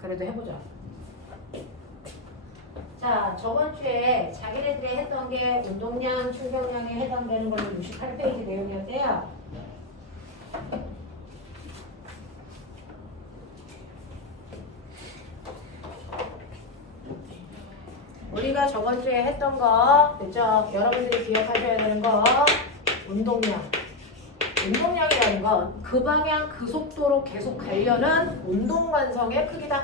그래도 해보자. 자, 저번 주에 자기네들이 했던 게 운동량, 충격량에 해당되는 걸로 68페이지 내용이었대요. 우리가 저번 주에 했던 거, 그죠? 여러분들이 기억하셔야 되는 거, 운동량. 운동량이라는 건 그 방향, 그 속도로 계속 가려는 운동관성의 크기다.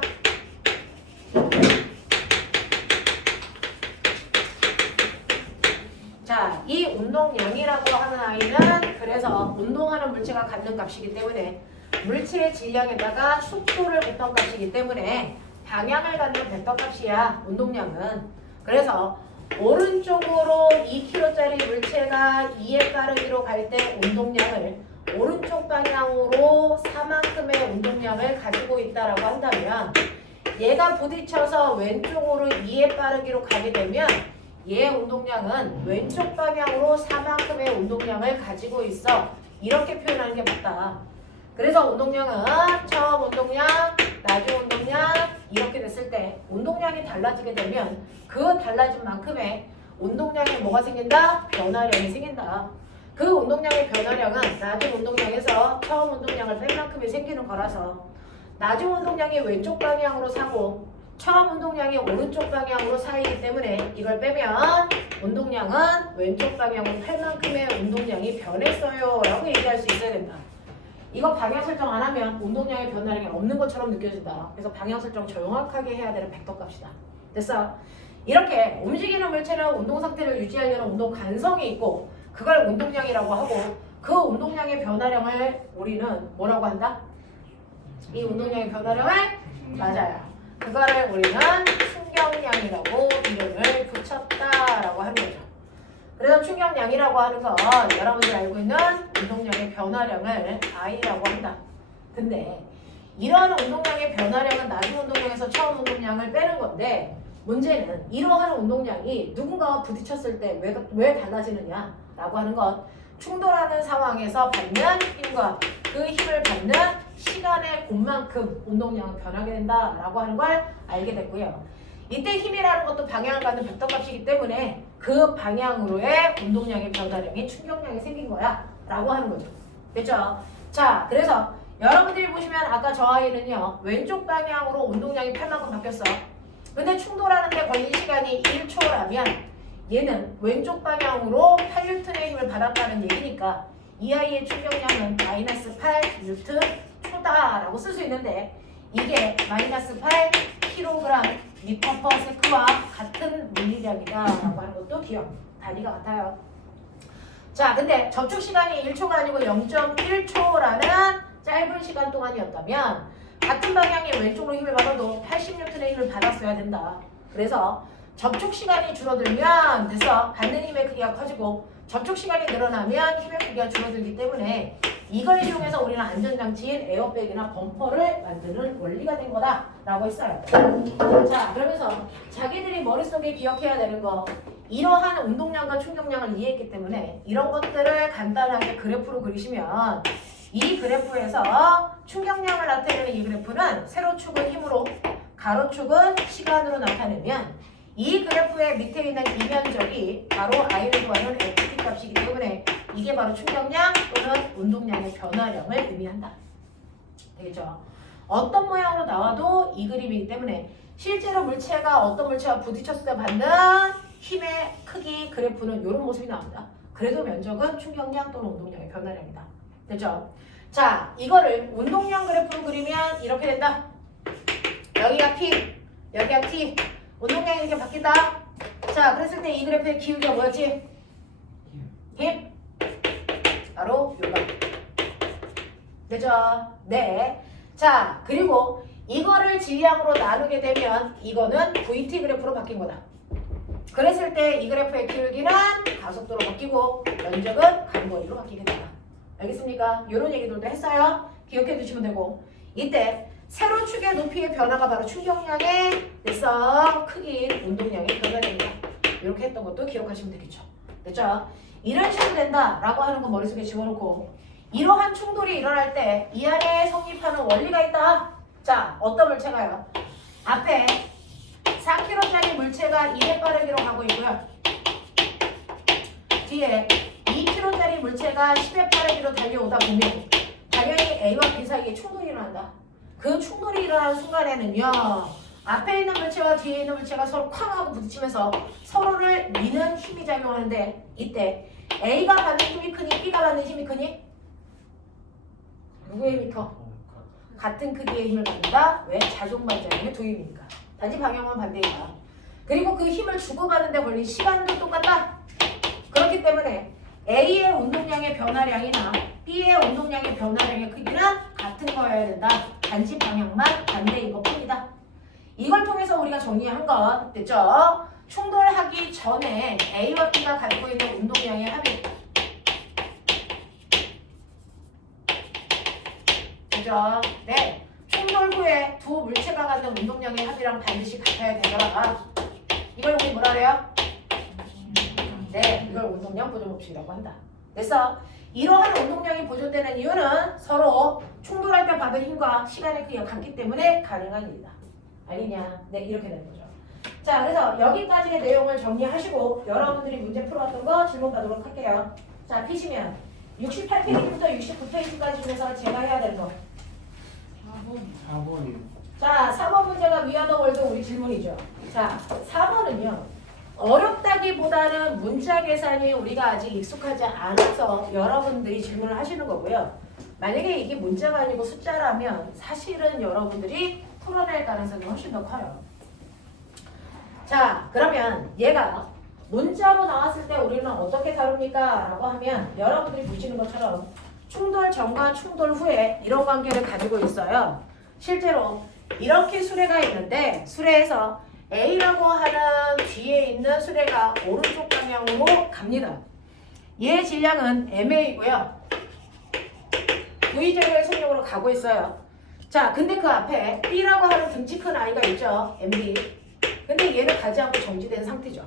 자, 이 운동량이라고 하는 아이는 그래서 운동하는 물체가 갖는 값이기 때문에 물체의 질량에다가 속도를 벡터 값이기 때문에 방향을 갖는 벡터 값이야, 운동량은. 그래서 오른쪽으로 2kg짜리 물체가 2의 빠르기로 갈 때 운동량을 오른쪽 방향으로 4만큼의 운동량을 가지고 있다라고 한다면 얘가 부딪혀서 왼쪽으로 2의 빠르기로 가게 되면 얘의 운동량은 왼쪽 방향으로 4만큼의 운동량을 가지고 있어. 이렇게 표현하는 게 맞다. 그래서 운동량은 처음 운동량, 나중 운동량 이렇게 됐을 때 운동량이 달라지게 되면 그 달라진 만큼의 운동량에 뭐가 생긴다? 변화량이 생긴다. 그 운동량의 변화량은 나중 운동량에서 처음 운동량을 뺀 만큼이 생기는 거라서 나중 운동량이 왼쪽 방향으로 사고 처음 운동량이 오른쪽 방향으로 사이기 때문에 이걸 빼면 운동량은 왼쪽 방향으로 8만큼의 운동량이 변했어요 라고 얘기할 수 있어야 된다. 이거 방향 설정 안 하면 운동량의 변화량이 없는 것처럼 느껴진다. 그래서 방향 설정 정확하게 해야 되는 벡터 값이다. 됐어? 이렇게 움직이는 물체는 운동 상태를 유지하려는 운동 간성이 있고 그걸 운동량이라고 하고 그 운동량의 변화량을 우리는 뭐라고 한다? 이 운동량의 변화량을 맞아요. 그거를 우리는 충격량이라고 이름을 붙였다라고 하는 거죠. 그래서 충격량이라고 하는 건 여러분들이 알고 있는 운동량의 변화량을 I라고 한다. 근데 이러한 운동량의 변화량은 나중 운동량에서 처음 운동량을 빼는 건데 문제는 이러한 운동량이 누군가와 부딪혔을 때 왜 달라지느냐라고 하는 건 충돌하는 상황에서 받는 힘과 그 힘을 받는 시간의 곳만큼 운동량은 변하게 된다라고 하는 걸 알게 됐고요. 이때 힘이라는 것도 방향을 갖는 벡터 값이기 때문에 그 방향으로의 운동량의 변화량이 충격량이 생긴 거야 라고 하는 거죠. 됐죠? 자, 그래서 여러분들이 보시면 아까 저 아이는요 왼쪽 방향으로 운동량이 8만큼 바뀌었어. 근데 충돌하는데 걸린 시간이 1초라면 얘는 왼쪽 방향으로 8N의 힘을 받았다는 얘기니까 이 아이의 충격량은 마이너스 8N 초다라고 쓸 수 있는데 이게 마이너스 8kg 미터/세크와 같은 물리량이다 라고 하는 것도 기억, 단위가 같아요. 자, 근데 접촉 시간이 1초가 아니고 0.1초라는 짧은 시간 동안이었다면 같은 방향의 왼쪽으로 힘을 받아도 80N의 힘을 받았어야 된다. 그래서 접촉 시간이 줄어들면 돼서 받는 힘의 크기가 커지고 접촉 시간이 늘어나면 힘의 크기가 줄어들기 때문에 이걸 이용해서 우리는 안전장치인 에어백이나 범퍼를 만드는 원리가 된 거다라고 했어요. 자, 그러면서 자기들이 머릿속에 기억해야 되는 거 이러한 운동량과 충격량을 이해했기 때문에 이런 것들을 간단하게 그래프로 그리시면 이 그래프에서 충격량을 나타내는 이 그래프는 세로축은 힘으로 가로축은 시간으로 나타내면 이 그래프의 밑에 있는 이 면적이 바로 I를 구하는 FT 값이기 때문에 이게 바로 충격량 또는 운동량의 변화량을 의미한다. 되겠죠? 어떤 모양으로 나와도 이 그림이기 때문에 실제로 물체가 어떤 물체와 부딪혔을 때 받는 힘의 크기 그래프는 이런 모습이 나온다. 그래도 면적은 충격량 또는 운동량의 변화량이다. 됐죠? 자, 이거를 운동량 그래프로 그리면 이렇게 된다. 여기가 P, 여기가 T. 운동량이 이렇게 바뀐다. 자, 그랬을 때 이 그래프의 기울기가 뭐였지? 힘. 바로 요거. 되죠? 네. 자, 그리고 이거를 질량으로 나누게 되면 이거는 VT 그래프로 바뀐 거다. 그랬을 때 이 그래프의 기울기는 가속도로 바뀌고 면적은 간거리로 바뀌게 된다. 알겠습니까? 이런 얘기들도 했어요. 기억해 두시면 되고 이때 세로축의 높이의 변화가 바로 충격량의 그래서 크기 운동량의 변화됩니다. 이렇게 했던 것도 기억하시면 되겠죠. 됐죠? 이런 식으로 된다라고 하는 거 머릿속에 집어넣고 이러한 충돌이 일어날 때 이 안에 성립하는 원리가 있다. 자, 어떤 물체가요? 앞에 4kg짜리 물체가 2의 빠르기로 가고 있고요. 뒤에 2kg짜리 물체가 10의 빠르기로 달려오다 보면 당연히 A와 B 사이에 충돌이 일어난다. 그 충돌이 일어나는 순간에는요. 앞에 있는 물체와 뒤에 있는 물체가 서로 쾅 하고 부딪히면서 서로를 미는 힘이 작용하는데 이때 A가 받는 힘이 크니 B가 받는 힘이 크니? 누구의 힘이 커? 같은 크기의 힘을 받는다. 왜? 자존반전의 두 힘이니까. 단지 방향은 반대이다. 그리고 그 힘을 주고받는데 걸린 시간도 똑같다. 그렇기 때문에 A의 운동량의 변화량이나 B의 운동량의 변화량의 크기는 같은 거여야 된다. 단지 방향만 반대인 것뿐이다. 이걸 통해서 우리가 정리한 건 됐죠? 충돌하기 전에 A와 B가 갖고 있는 운동량의 합이 그죠? 네. 충돌 후에 두 물체가 갖는 운동량의 합이랑 반드시 같아야 되더라. 이걸 우리 뭐라 그래요? 네. 이걸 운동량 보존법칙이라고 한다. 그래서 이러한 운동량이 보존되는 이유는 서로 충돌할 때 받은 힘과 시간의 크기가 같기 때문에 가능한 일이다. 아니냐? 네. 이렇게 되는 거죠. 자, 그래서 여기까지의 내용을 정리하시고 여러분들이 문제 풀어왔던 거 질문 받도록 할게요. 자, 피시면 68페이지부터 69페이지까지 중에서 제가 해야 되는 거. 4번이요. 자, 4번 문제가 위아더 월드 우리 질문이죠. 자, 4번은요. 어렵다기보다는 문자 계산이 우리가 아직 익숙하지 않아서 여러분들이 질문을 하시는 거고요. 만약에 이게 문자가 아니고 숫자라면 사실은 여러분들이 풀어낼 가능성이 훨씬 더 커요. 자, 그러면 얘가 문자로 나왔을 때 우리는 어떻게 다룹니까? 라고 하면 여러분들이 보시는 것처럼 충돌 전과 충돌 후에 이런 관계를 가지고 있어요. 실제로 이렇게 수레가 있는데 수레에서 A라고 하는 뒤에 있는 수레가 오른쪽 방향으로 갑니다. 얘의 질량은 MA고요. V제로의 속력으로 가고 있어요. 자, 근데 그 앞에 B라고 하는 등치 큰 아이가 있죠. MB. 근데 얘는 가지 않고 정지된 상태죠.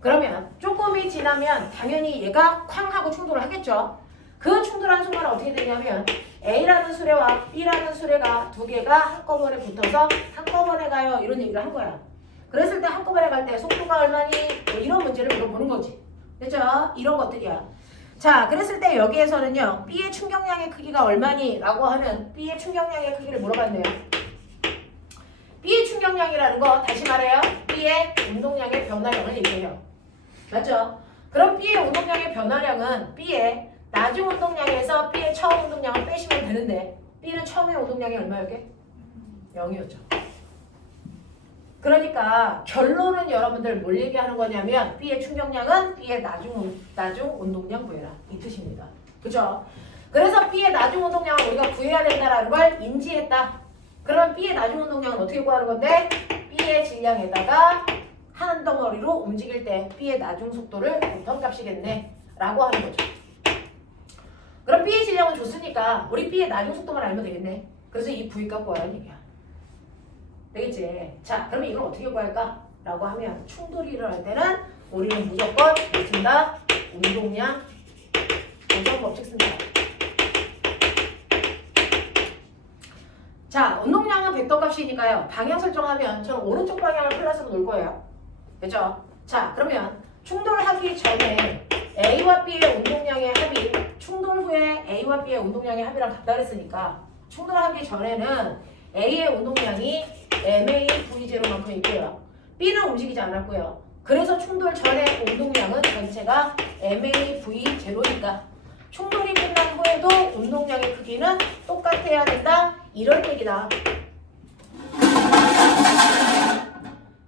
그러면 조금이 지나면 당연히 얘가 쾅 하고 충돌을 하겠죠. 그 충돌한 순간 어떻게 되냐면 A라는 수레와 B라는 수레가 두 개가 한꺼번에 붙어서 한꺼번에 가요. 이런 얘기를 한 거야. 그랬을 때 한꺼번에 갈 때 속도가 얼마니? 뭐 이런 문제를 물어보는 거지. 그죠? 이런 것들이야. 자, 그랬을 때 여기에서는요. B의 충격량의 크기가 얼마니? 라고 하는 B의 충격량의 크기를 물어봤네요. B의 충격량이라는 거 다시 말해요. B의 운동량의 변화량을 얘기해요. 맞죠? 그럼 B의 운동량의 변화량은 B의 나중 운동량에서 B의 처음 운동량을 빼시면 되는데 B는 처음에 운동량이 얼마였게? 0이었죠. 그러니까 결론은 여러분들 뭘 얘기하는 거냐면 B의 충격량은 B의 나중 운동량 구해라. 이 뜻입니다. 그죠? 그래서 B의 나중 운동량을 우리가 구해야 된다는 걸 인지했다. 그럼 B의 나중 운동량은 어떻게 구하는 건데? B의 질량에다가 한 덩어리로 움직일 때 B의 나중 속도를 어떤 값이겠네? 라고 하는 거죠. 그럼 B의 질량은 줬으니까 우리 B의 나중 속도만 알면 되겠네. 그래서 이 V값 구하라는 얘기야. 되겠지? 자, 그러면 이걸 어떻게 구할까? 라고 하면 충돌이 일어날 때는 우리는 무조건 뭐 쓴다? 운동량 보존법칙 쓴다. 자, 운동량은 벡터값이니까요. 방향 설정하면 저는 오른쪽 방향을 플러스로 놓을 거예요. 그죠? 자, 그러면 충돌하기 전에 A와 B의 운동량의 합이 충돌 후에 A와 B의 운동량의 합이랑 같다 그랬으니까 충돌하기 전에는 A의 운동량이 MA V0만큼 있고요. B는 움직이지 않았고요. 그래서 충돌 전에 운동량은 전체가 MA V0니까 충돌이 끝난 후에도 운동량의 크기는 똑같아야 된다. 이런 얘기다.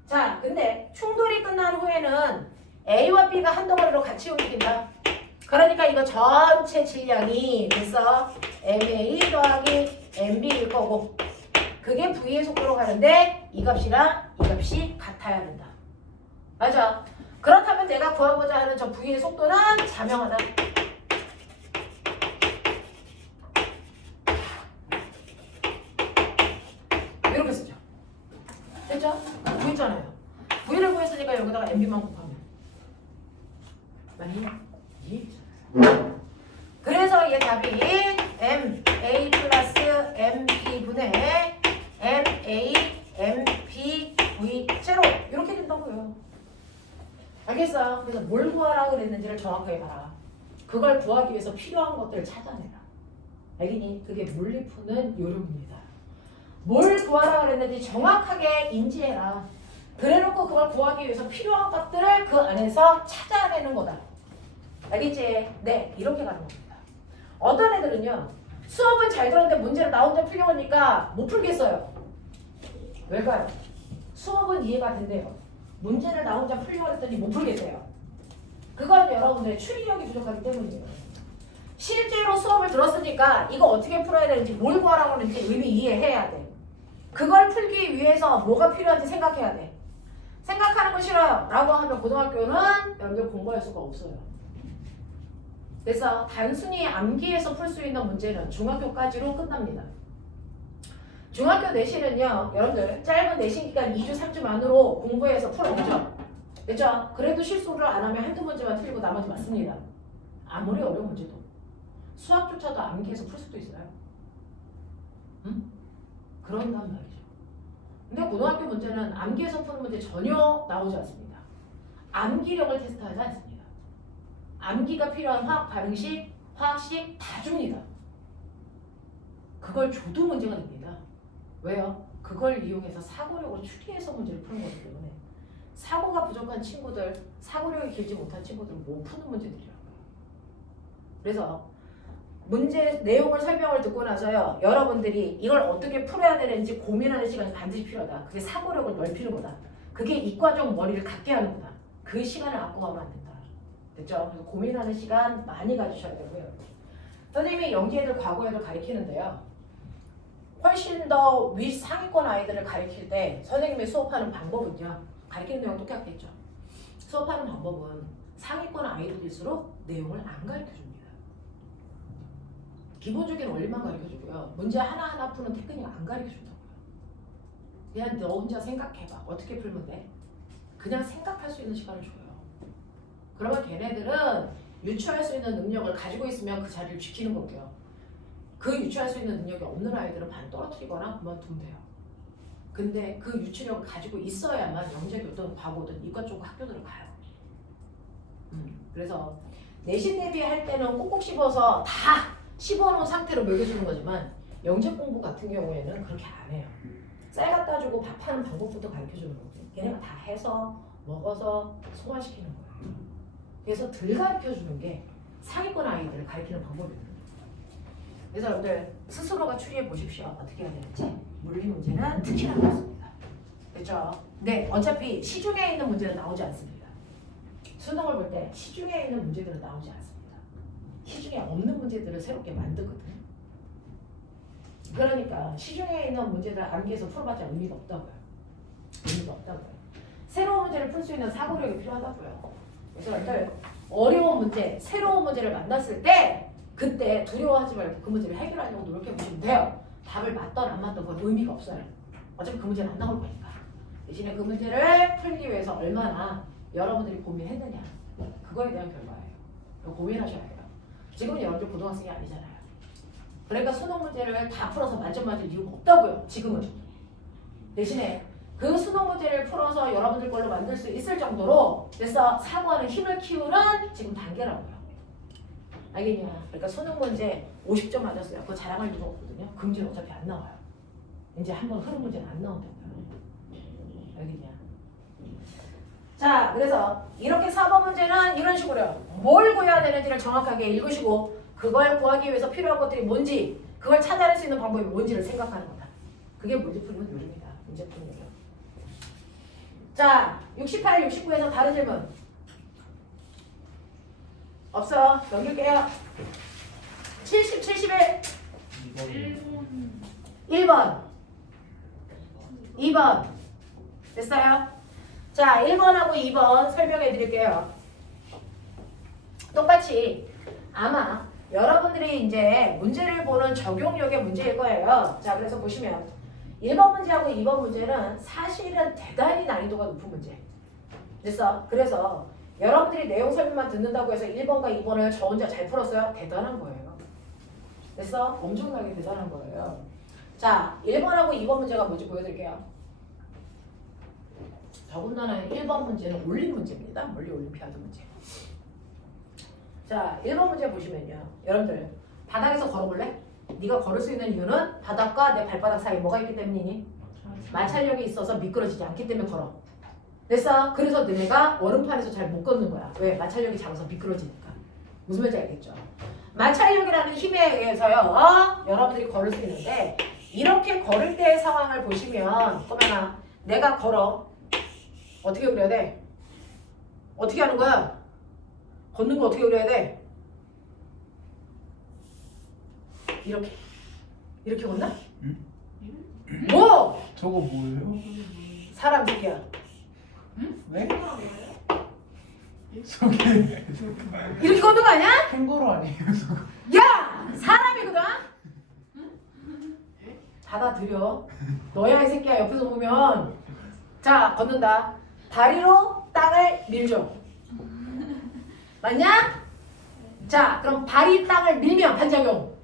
자, 근데 충돌이 끝난 후에는 A와 B가 한 덩어리로 같이 움직인다. 그러니까 이거 전체 질량이 됐어. MA 더하기 MB일 거고 그게 V의 속도로 가는데 이 값이랑 이 값이 같아야 된다. 맞아. 그렇다면 내가 구하고자 하는 저 V의 속도는 자명하다. 이렇게 쓰죠. 됐죠? 구했잖아요. V를 구했으니까 여기다가 MB만 곱하면 많이 그래서 얘 답이 MA 플러스 MP 분의 MA, MP 알겠어요? 그래서 뭘 구하라고 그랬는지를 정확하게 봐라. 그걸 구하기 위해서 필요한 것들을 찾아내라. 알겠니? 그게 물리 푸는 요령입니다. 뭘 구하라고 그랬는지 정확하게 인지해라. 그래놓고 그걸 구하기 위해서 필요한 것들을 그 안에서 찾아내는 거다. 알겠지? 네, 이렇게 가는 겁니다. 어떤 애들은요, 수업은 잘 들었는데 문제를 나 혼자 풀려고 하니까 못 풀겠어요. 왜일까요? 수업은 이해가 된대요. 문제를 나 혼자 풀려고 했더니 못 풀겠어요. 그건 여러분들의 추리력이 부족하기 때문이에요. 실제로 수업을 들었으니까 이거 어떻게 풀어야 되는지 뭘 구하라고 하는지 의미 이해해야 돼. 그걸 풀기 위해서 뭐가 필요한지 생각해야 돼. 생각하는 거 싫어요 라고 하면 고등학교는 여러분들 공부할 수가 없어요. 그래서 단순히 암기해서 풀 수 있는 문제는 중학교까지로 끝납니다. 중학교 내신은요, 여러분들 짧은 내신 기간 2주, 3주만으로 공부해서 풀어내죠. 그렇죠? 그래도 실수를 안 하면 한두 문제만 틀리고 나머지 맞습니다. 아무리 어려운 문제도. 수학조차도 암기해서 풀 수도 있어요. 응? 그런단 말이죠. 근데 고등학교 문제는 암기해서 푸는 문제 전혀 나오지 않습니다. 암기력을 테스트하지 않습니다. 암기가 필요한 화학 반응식, 화학식 다 줍니다. 그걸 줘도 문제가 됩니다. 왜요? 그걸 이용해서 사고력을 추리해서 문제를 푸는 거기 때문에 사고가 부족한 친구들, 사고력이 길지 못한 친구들은 못 푸는 문제들이라고요. 그래서 문제 내용을 설명을 듣고 나서요, 여러분들이 이걸 어떻게 풀어야 되는지 고민하는 시간이 반드시 필요하다. 그게 사고력을 넓히는 거다. 그게 이과적 머리를 갖게 하는 거다. 그 시간을 갖고 가면 안 된다. 됐죠? 그래서 고민하는 시간 많이 가지셔야 되고요. 선생님이 영재 애들, 과거 애들 가르치는데요, 훨씬 더 윗상위권 아이들을 가르칠 때 선생님이 수업하는 방법은요, 가르치는 내용 똑같겠죠. 수업하는 방법은 상위권 아이들일수록 내용을 안 가르쳐줍니다. 기본적인 원리만 가르쳐주고요. 문제 하나하나 푸는 테크닉 안 가르쳐준다고요. 그냥 너 혼자 생각해봐. 어떻게 풀면 돼? 그냥 생각할 수 있는 시간을 줘요. 그러면 걔네들은 유추할 수 있는 능력을 가지고 있으면 그 자리를 지키는 거고요. 그 유추할 수 있는 능력이 없는 아이들은 반 떨어뜨리거나 그만두면 돼요. 근데 그 유추력을 가지고 있어야만 영재교든 과고든 이과 쪽 학교들을 가요. 그래서 내신 대비할 때는 꼭꼭 씹어서 다 씹어놓은 상태로 먹여주는 거지만 영재 공부 같은 경우에는 그렇게 안 해요. 쌀 갖다 주고 밥하는 방법부터 가르쳐주는 거거든요. 걔네가 다 해서 먹어서 소화시키는 거예요. 그래서 덜 가르쳐주는 게 상위권 아이들을 가르치는 방법입니다. 그래서 여러분들 스스로가 추리해 보십시오. 어떻게 해야 되는지. 물리 문제는 특히나 그렇습니다. 그렇죠? 네, 어차피 시중에 있는 문제는 나오지 않습니다. 수능을 볼 때 시중에 있는 문제들은 나오지 않습니다. 시중에 없는 문제들을 새롭게 만들거든요. 그러니까 시중에 있는 문제들 암기해서 풀어봤자 의미가 없다고요. 의미가 없다고요. 새로운 문제를 풀 수 있는 사고력이 필요하다고요. 그래서 여러분들 어려운 문제, 새로운 문제를 만났을 때 그때 두려워하지 말고 그 문제를 해결하려고 노력해 보시면 돼요. 답을 맞던 안 맞던 건 의미가 없어요. 어차피 그 문제는 안 나올 거니까. 대신에 그 문제를 풀기 위해서 얼마나 여러분들이 고민했느냐, 그거에 대한 결과예요. 고민하셔야 해요. 지금은 여러분들 고등학생이 아니잖아요. 그러니까 수능 문제를 다 풀어서 만점 맞을 이유가 없다고요. 지금은. 대신에 그 수능 문제를 풀어서 여러분들 걸로 만들 수 있을 정도로 그래서 사고하는 힘을 키우는 지금 단계라고요. 알겠냐? 그러니까 수능 문제 50점 맞았어요. 그거 자랑할 이유가 없거든요. 그 문제는 어차피 안 나와요. 이제 한번 흐름 문제는 안 나온다고요. 알겠냐? 자, 그래서 이렇게 4번 문제는 이런 식으로요. 뭘 구해야 되는지를 정확하게 읽으시고 그걸 구하기 위해서 필요한 것들이 뭔지, 그걸 찾아낼 수 있는 방법이 뭔지를 생각하는 거다. 그게 문제 푸는 요령이다. 문제 푸는 요령. 자, 68, 69에서 다른 질문. 없어. 넘길게요. 70, 71. 1번. 2번. 됐어요? 자, 1번하고 2번 설명해 드릴게요. 똑같이 아마 여러분들이 이제 문제를 보는 적용력의 문제일 거예요. 자, 그래서 보시면 1번 문제하고 2번 문제는 사실은 대단히 난이도가 높은 문제. 됐어? 그래서 여러분들이 내용 설명만 듣는다고 해서 1번과 2번을 저 혼자 잘 풀었어요? 대단한 거예요. 그래서 엄청나게 대단한 거예요. 자, 1번하고 2번 문제가 뭔지 보여드릴게요. 더군다나 1번 문제는 올림 문제입니다. 물리 올림피아드 문제. 자, 1번 문제 보시면요. 여러분들 바닥에서 걸어볼래? 네가 걸을 수 있는 이유는 바닥과 내 발바닥 사이에 뭐가 있기 때문이니? 마찰력이 있어서 미끄러지지 않기 때문에 걸어. 됐어? 그래서 너네가 얼음판에서 잘 못 걷는 거야. 왜? 마찰력이 작아서 미끄러지니까. 무슨 말인지 알겠죠? 마찰력이라는 힘에 의해서요. 여러분들이 걸을 수 있는데 이렇게 걸을 때의 상황을 보시면 꼬맹아 내가 걸어. 어떻게 그려야 돼? 어떻게 하는 거야? 걷는 거 어떻게 그려야 돼? 이렇게 걷나? 응? 뭐? 저거 뭐예요? 사람 새끼야. 네? 저게 이렇게 걷는 거 아니야? 캥거루 아니에요? 저거? 야! 사람이거든? 받아들여. 너야 이 새끼야. 옆에서 보면. 자, 걷는다. 다리로 땅을 밀죠. 맞냐? 자, 그럼 발이 땅을 밀면 반작용.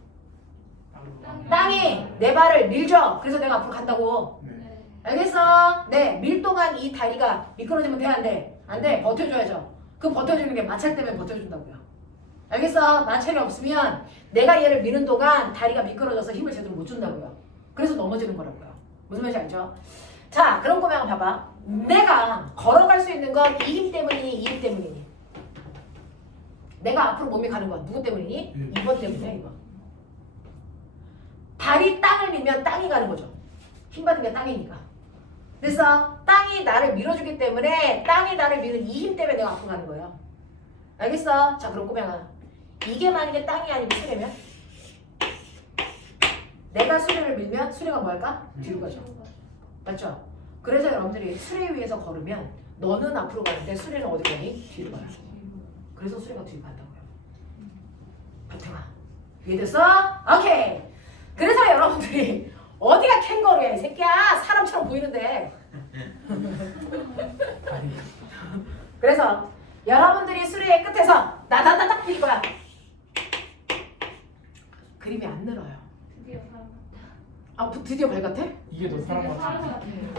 땅이 내 발을 밀죠. 그래서 내가 앞으로 간다고. 네. 알겠어? 네, 밀 동안 이 다리가 미끄러지면 돼, 안 돼? 안 돼, 버텨줘야죠. 그 버텨주는 게 마찰 때문에 버텨준다고요. 알겠어? 마찰이 없으면 내가 얘를 미는 동안 다리가 미끄러져서 힘을 제대로 못 준다고요. 그래서 넘어지는 거라고요. 무슨 말인지 알죠? 자, 그런 거면 한번 봐봐. 내가 걸어갈 수 있는 건 이 힘 때문이니 이 힘 때문이니? 내가 앞으로 몸이 가는 건 누구 때문이니? 이번 때문이야, 이번. 발이 땅을 밀면 땅이 가는 거죠. 힘 받은 게 땅이니까. 그래서 땅이 나를 밀어주기 때문에 땅이 나를 미는 이 힘 때문에 내가 앞으로 가는 거예요. 알겠어? 자, 그럼 꼬맹아. 이게 만약에 땅이 아니고 수레면? 내가 수레를 밀면 수레가 뭐 할까? 뒤로 가죠. 맞죠? 그래서 여러분들이 수레 위에서 걸으면 너는 앞으로 가는데 수레는 어디 가니? 뒤로 가요. 그래서 수레가 뒤로 간다고요. 바탕아. 이해됐어? 오케이. 그래서 여러분들이 어디가 캥거루야 이 새끼야. 사람처럼 보이는데. 그래서 여러분들이 수레의 끝에서 나다다닥 밀 거야. 그림이 안 늘어요. 드디어 사람 아, 드디어 발 같아? 이게 더 사람 같아. 사람 같아. 같아요.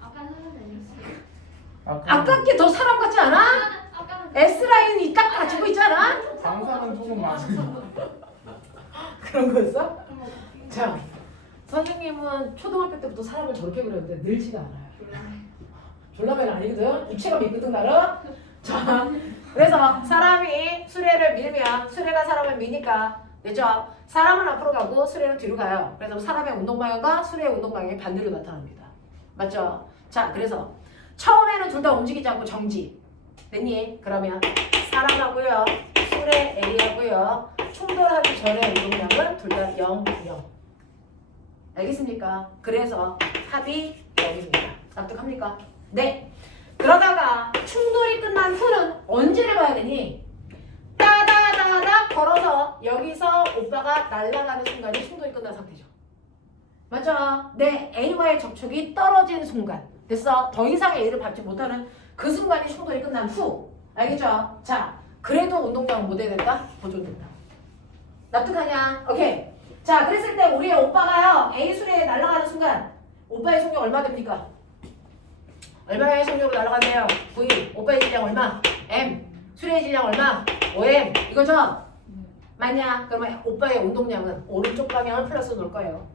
아까 사람 아니었어요. 아깝게 더 사람 같지 않아? 아까는 S라인이 딱 갖추고 있잖아? 상상은 조금 많은. 그런 거였어? 자, 선생님은 초등학교 때부터 사람을 저렇게 그렸는데 늘지가 않아요. 졸라맨 아니거든? 입체감이 있거든 나름? 자, 그래서 사람이 수레를 밀면 수레가 사람을 미니까 됐죠? 사람은 앞으로 가고 수레는 뒤로 가요. 그래서 사람의 운동 방향과 수레의 운동 방향이 반대로 나타납니다. 맞죠? 자, 그래서 처음에는 둘 다 움직이지 않고 정지. 됐니? 그러면 사람하고요, 수레 A하고요, 충돌하기 전에 운동량은 둘 다 0, 0. 알겠습니까? 그래서 합이 0입니다. 납득합니까? 네. 그러다가 충돌이 끝난 후는 언제를 봐야 되니? 따다다다 걸어서 여기서 오빠가 날아가는 순간이 충돌이 끝난 상태죠. 맞죠? 네. A와의 접촉이 떨어진 순간. 됐어? 더 이상 A를 밟지 못하는 그 순간이 충돌이 끝난 후. 알겠죠? 자, 그래도 운동량은 못 해야 된다? 보존된다. 납득하냐? 오케이. 자, 그랬을 때 우리의 오빠가요, A 수레에 날아가는 순간 오빠의 속력 얼마 됩니까? 얼마의 속력으로 날아간대요? V. 오빠의 질량 얼마? M. 수레의 질량 얼마? 5M. 이거죠? 맞냐? 그러면 오빠의 운동량은 오른쪽 방향을 플러스 놓을 거예요.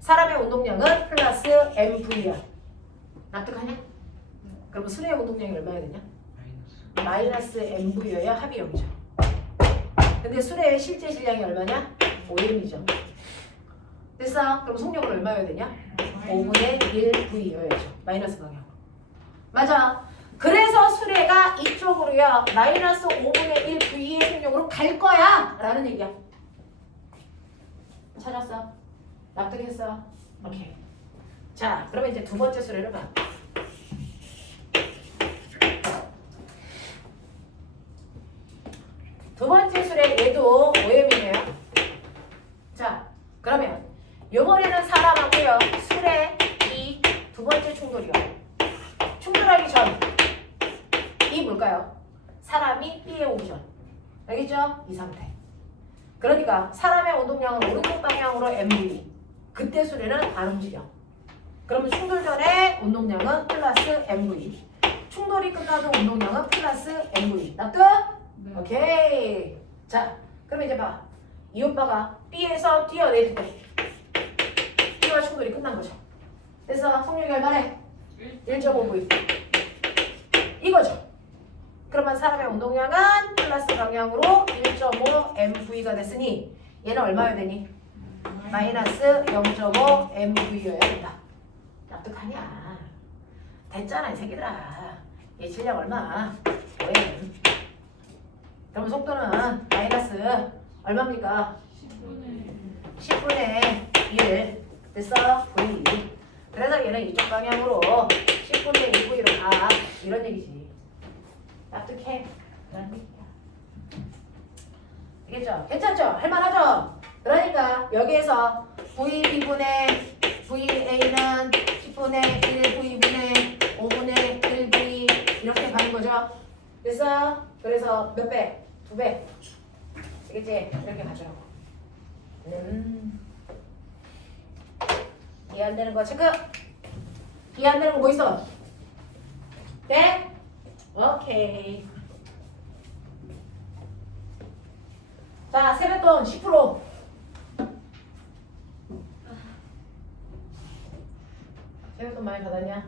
사람의 운동량은 플러스 MV야. 납득하냐? 그러면 수레의 운동량이 얼마야 되냐? 마이너스 MV여야 합이 0이죠. 근데 수레의 실제 질량이 얼마냐? 5M이죠. 됐어? 그럼 속력은 얼마여야 되냐? 5분의 1V여야죠. 마이너스 방향. 맞아. 그래서 수레가 이쪽으로요. 마이너스 5분의 1V의 속력으로 갈 거야. 라는 얘기야. 찾았어? 납득했어? 오케이. 자, 그러면 이제 두 번째 수레를 봐. 두 번째 수레 얘도 5M이네요. 자, 그러면 요번에는 사람하고요. 수레 이 두 번째 충돌이요. 충돌하기 전 이 뭘까요? 사람이 B에 오기 전. 알겠죠? 이 상태. 그러니까 사람의 운동량은 오른쪽 방향으로 MV. 그때 수레는 안 움직여. 그러면 충돌 전에 운동량은 플러스 mv. 충돌이 끝나도 운동량은 플러스 mv. 납득? 네. 오케이. 자, 그럼 이제 봐. 이 오빠가 B에서 뛰어내릴 때 B와 충돌이 끝난 거죠. 그래서 속력이 얼마래? 1.5V. 이거죠. 그러면 사람의 운동량은 플러스 방향으로 1.5 mv가 됐으니 얘는 얼마여야 되니? 마이너스 0.5 mv여야 된다. 납득하냐? 됐잖아 이 새끼들아. 얘 질량 얼마? 5m. 그럼 속도는 마이너스 얼마입니까? 10분의 1 됐어? V. 그래서 얘는 이쪽 방향으로 10분의 1V로 가. 이런 얘기지. 납득해? 그런 얘기야. 알겠죠? 괜찮죠? 할만하죠? 그러니까 여기에서 V B분의 VA는 10분의 1 V분의 5분의 1V 이렇게 가는 거죠. 됐어? 그래서 몇 배? 2배. 알겠지? 이렇게 가죠. 이해 안 되는 거 체크. 이해 안 되는 거 뭐 있어? 네? 오케이. 자, 세뱃돈 10%. 세뱃돈 많이 받았냐?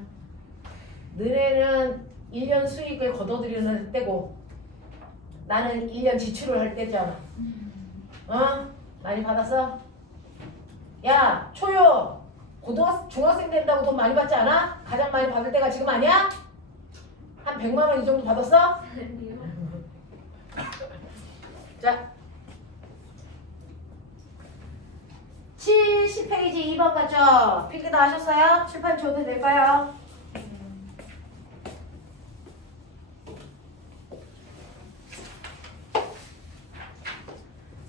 너네는 1년 수익을 걷어들이는 때고 나는 1년 지출을 할 때잖아. 어? 많이 받았어? 야, 초요. 중학생 된다고 돈 많이 받지 않아? 가장 많이 받을 때가 지금 아니야? 한 100만 원 이 정도 받았어? 아니요. 자, 70페이지 2번 같죠? 필기 다 하셨어요? 칠판 지워도 될까요?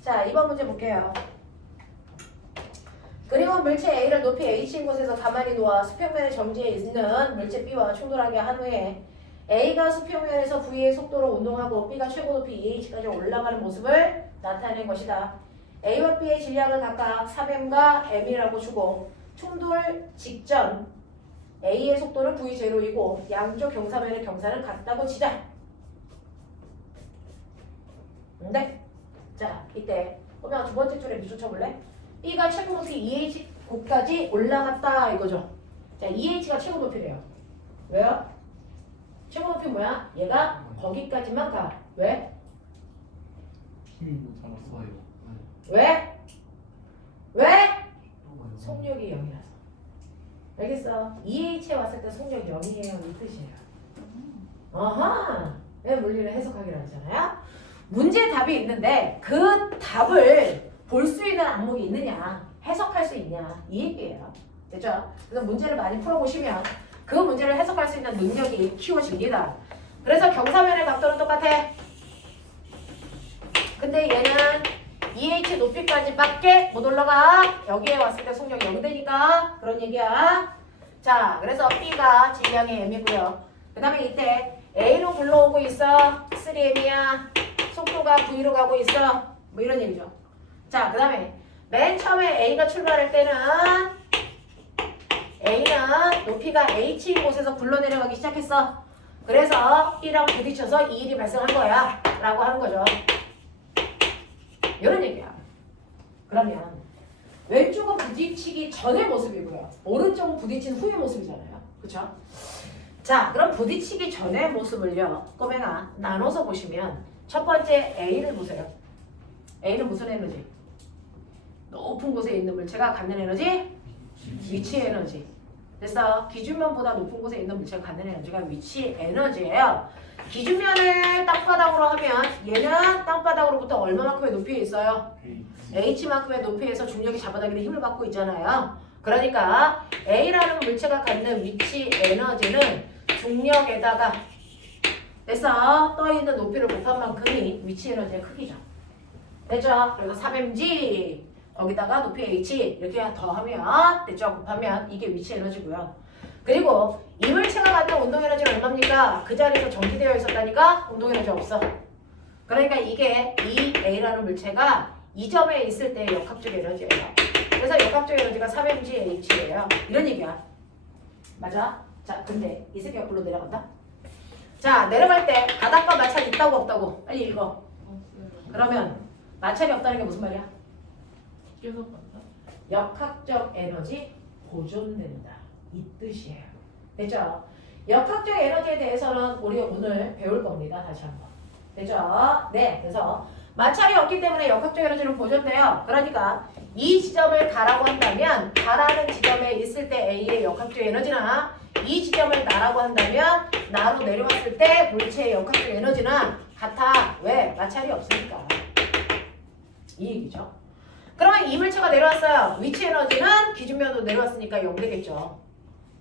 자, 2번 문제 볼게요. 그리고 물체 A를 높이 H인 곳에서 가만히 놓아 수평면의 점지에 있는 물체 B와 충돌하게 한 후에 A가 수평면에서 V의 속도로 운동하고 B가 최고 높이 EH까지 올라가는 모습을 나타낸 것이다. A와 B의 질량을 각각 3m과 m이라고 주고 충돌 직전 A의 속도는 V0이고 양쪽 경사면의 경사는 같다고 치자. 네? 자, 이때 그러면 두 번째 줄에 미소 쳐볼래? B가 최고 높이 EH 곳까지 올라갔다 이거죠. 자, EH가 최고 높이래요. 왜요? 최고 높이 뭐야? 얘가 거기까지만 가. 왜? 힘이 모자랐어요. 왜? 왜? 속력이 0이라서. 알겠어? EH에 왔을 때 속력 0이에요. 이 뜻이에요. 아하! 왜 물리를 해석하기로 하잖아요? 문제 답이 있는데 그 답을 볼 수 있는 항목이 있느냐, 해석할 수 있냐 이 얘기예요. 됐죠? 그래서 문제를 많이 풀어보시면 그 문제를 해석할 수 있는 능력이 키워집니다. 그래서 경사면의 각도는 똑같아. 근데 얘는 EH 높이까지밖에 못 올라가. 여기에 왔을 때 속력이 0 되니까 그런 얘기야. 자, 그래서 B가 질량이 m이고요. 그 다음에 이때 A로 굴러오고 있어. 3m이야. 속도가 V로 가고 있어. 뭐 이런 얘기죠. 자, 그 다음에 맨 처음에 A가 출발할 때는 A는 높이가 H인 곳에서 굴러내려가기 시작했어. 그래서 B랑 부딪혀서 이 일이 발생한 거야 라고 하는 거죠. 이런 얘기야. 그러면 왼쪽은 부딪히기 전의 모습이고요. 오른쪽은 부딪힌 후의 모습이잖아요. 그쵸? 자, 그럼 부딪히기 전의 모습을요. 꼬맹아 나눠서 보시면 첫 번째 A를 보세요. A는 무슨 에너지? 높은 곳에 있는 물체가 갖는 에너지? 위치 에너지. 그래서 기준면보다 높은 곳에 있는 물체가 갖는 에너지가 위치 에너지예요. 기준면을 땅바닥으로 하면 얘는 땅바닥으로부터 얼마만큼의 높이에 있어요? H만큼의 높이에서 중력이 잡아당기는 힘을 받고 있잖아요. 그러니까 A라는 물체가 갖는 위치 에너지는 중력에다가 그래서 떠있는 높이를 곱한 만큼이 위치 에너지의 크기죠. 됐죠? 그래서 3mg 거기다가 높이 H 이렇게 더하면 됐죠? 곱하면 이게 위치 에너지고요. 그리고 이 물체가 갖는 운동 에너지는 얼마입니까? 그 자리에서 정지되어 있었다니까 운동 에너지가 없어. 그러니까 이게 이 A라는 물체가 이 점에 있을 때의 역학적 에너지예요. 그래서 역학적 에너지가 3mgH예요. 이런 얘기야. 맞아? 자, 근데 이 새끼가 불로 내려간다. 자, 내려갈 때 바닥과 마찰이 있다고 없다고? 빨리 읽어. 없어요. 그러면 마찰이 없다는 게 무슨 말이야? 계속 간다. 역학적 에너지 보존된다. 이 뜻이에요. 됐죠? 역학적 에너지에 대해서는 우리 오늘 배울 겁니다. 다시 한번. 됐죠? 네. 그래서 마찰이 없기 때문에 역학적 에너지는 보존돼요. 그러니까 이 지점을 가라고 한다면 가라는 지점에 있을 때 A의 역학적 에너지나 이 지점을 나라고 한다면 나로 내려왔을 때 물체의 역학적 에너지는 같아. 왜? 마찰이 없으니까. 이 얘기죠. 그러면 이 물체가 내려왔어요. 위치 에너지는 기준면으로 내려왔으니까 0 되겠죠.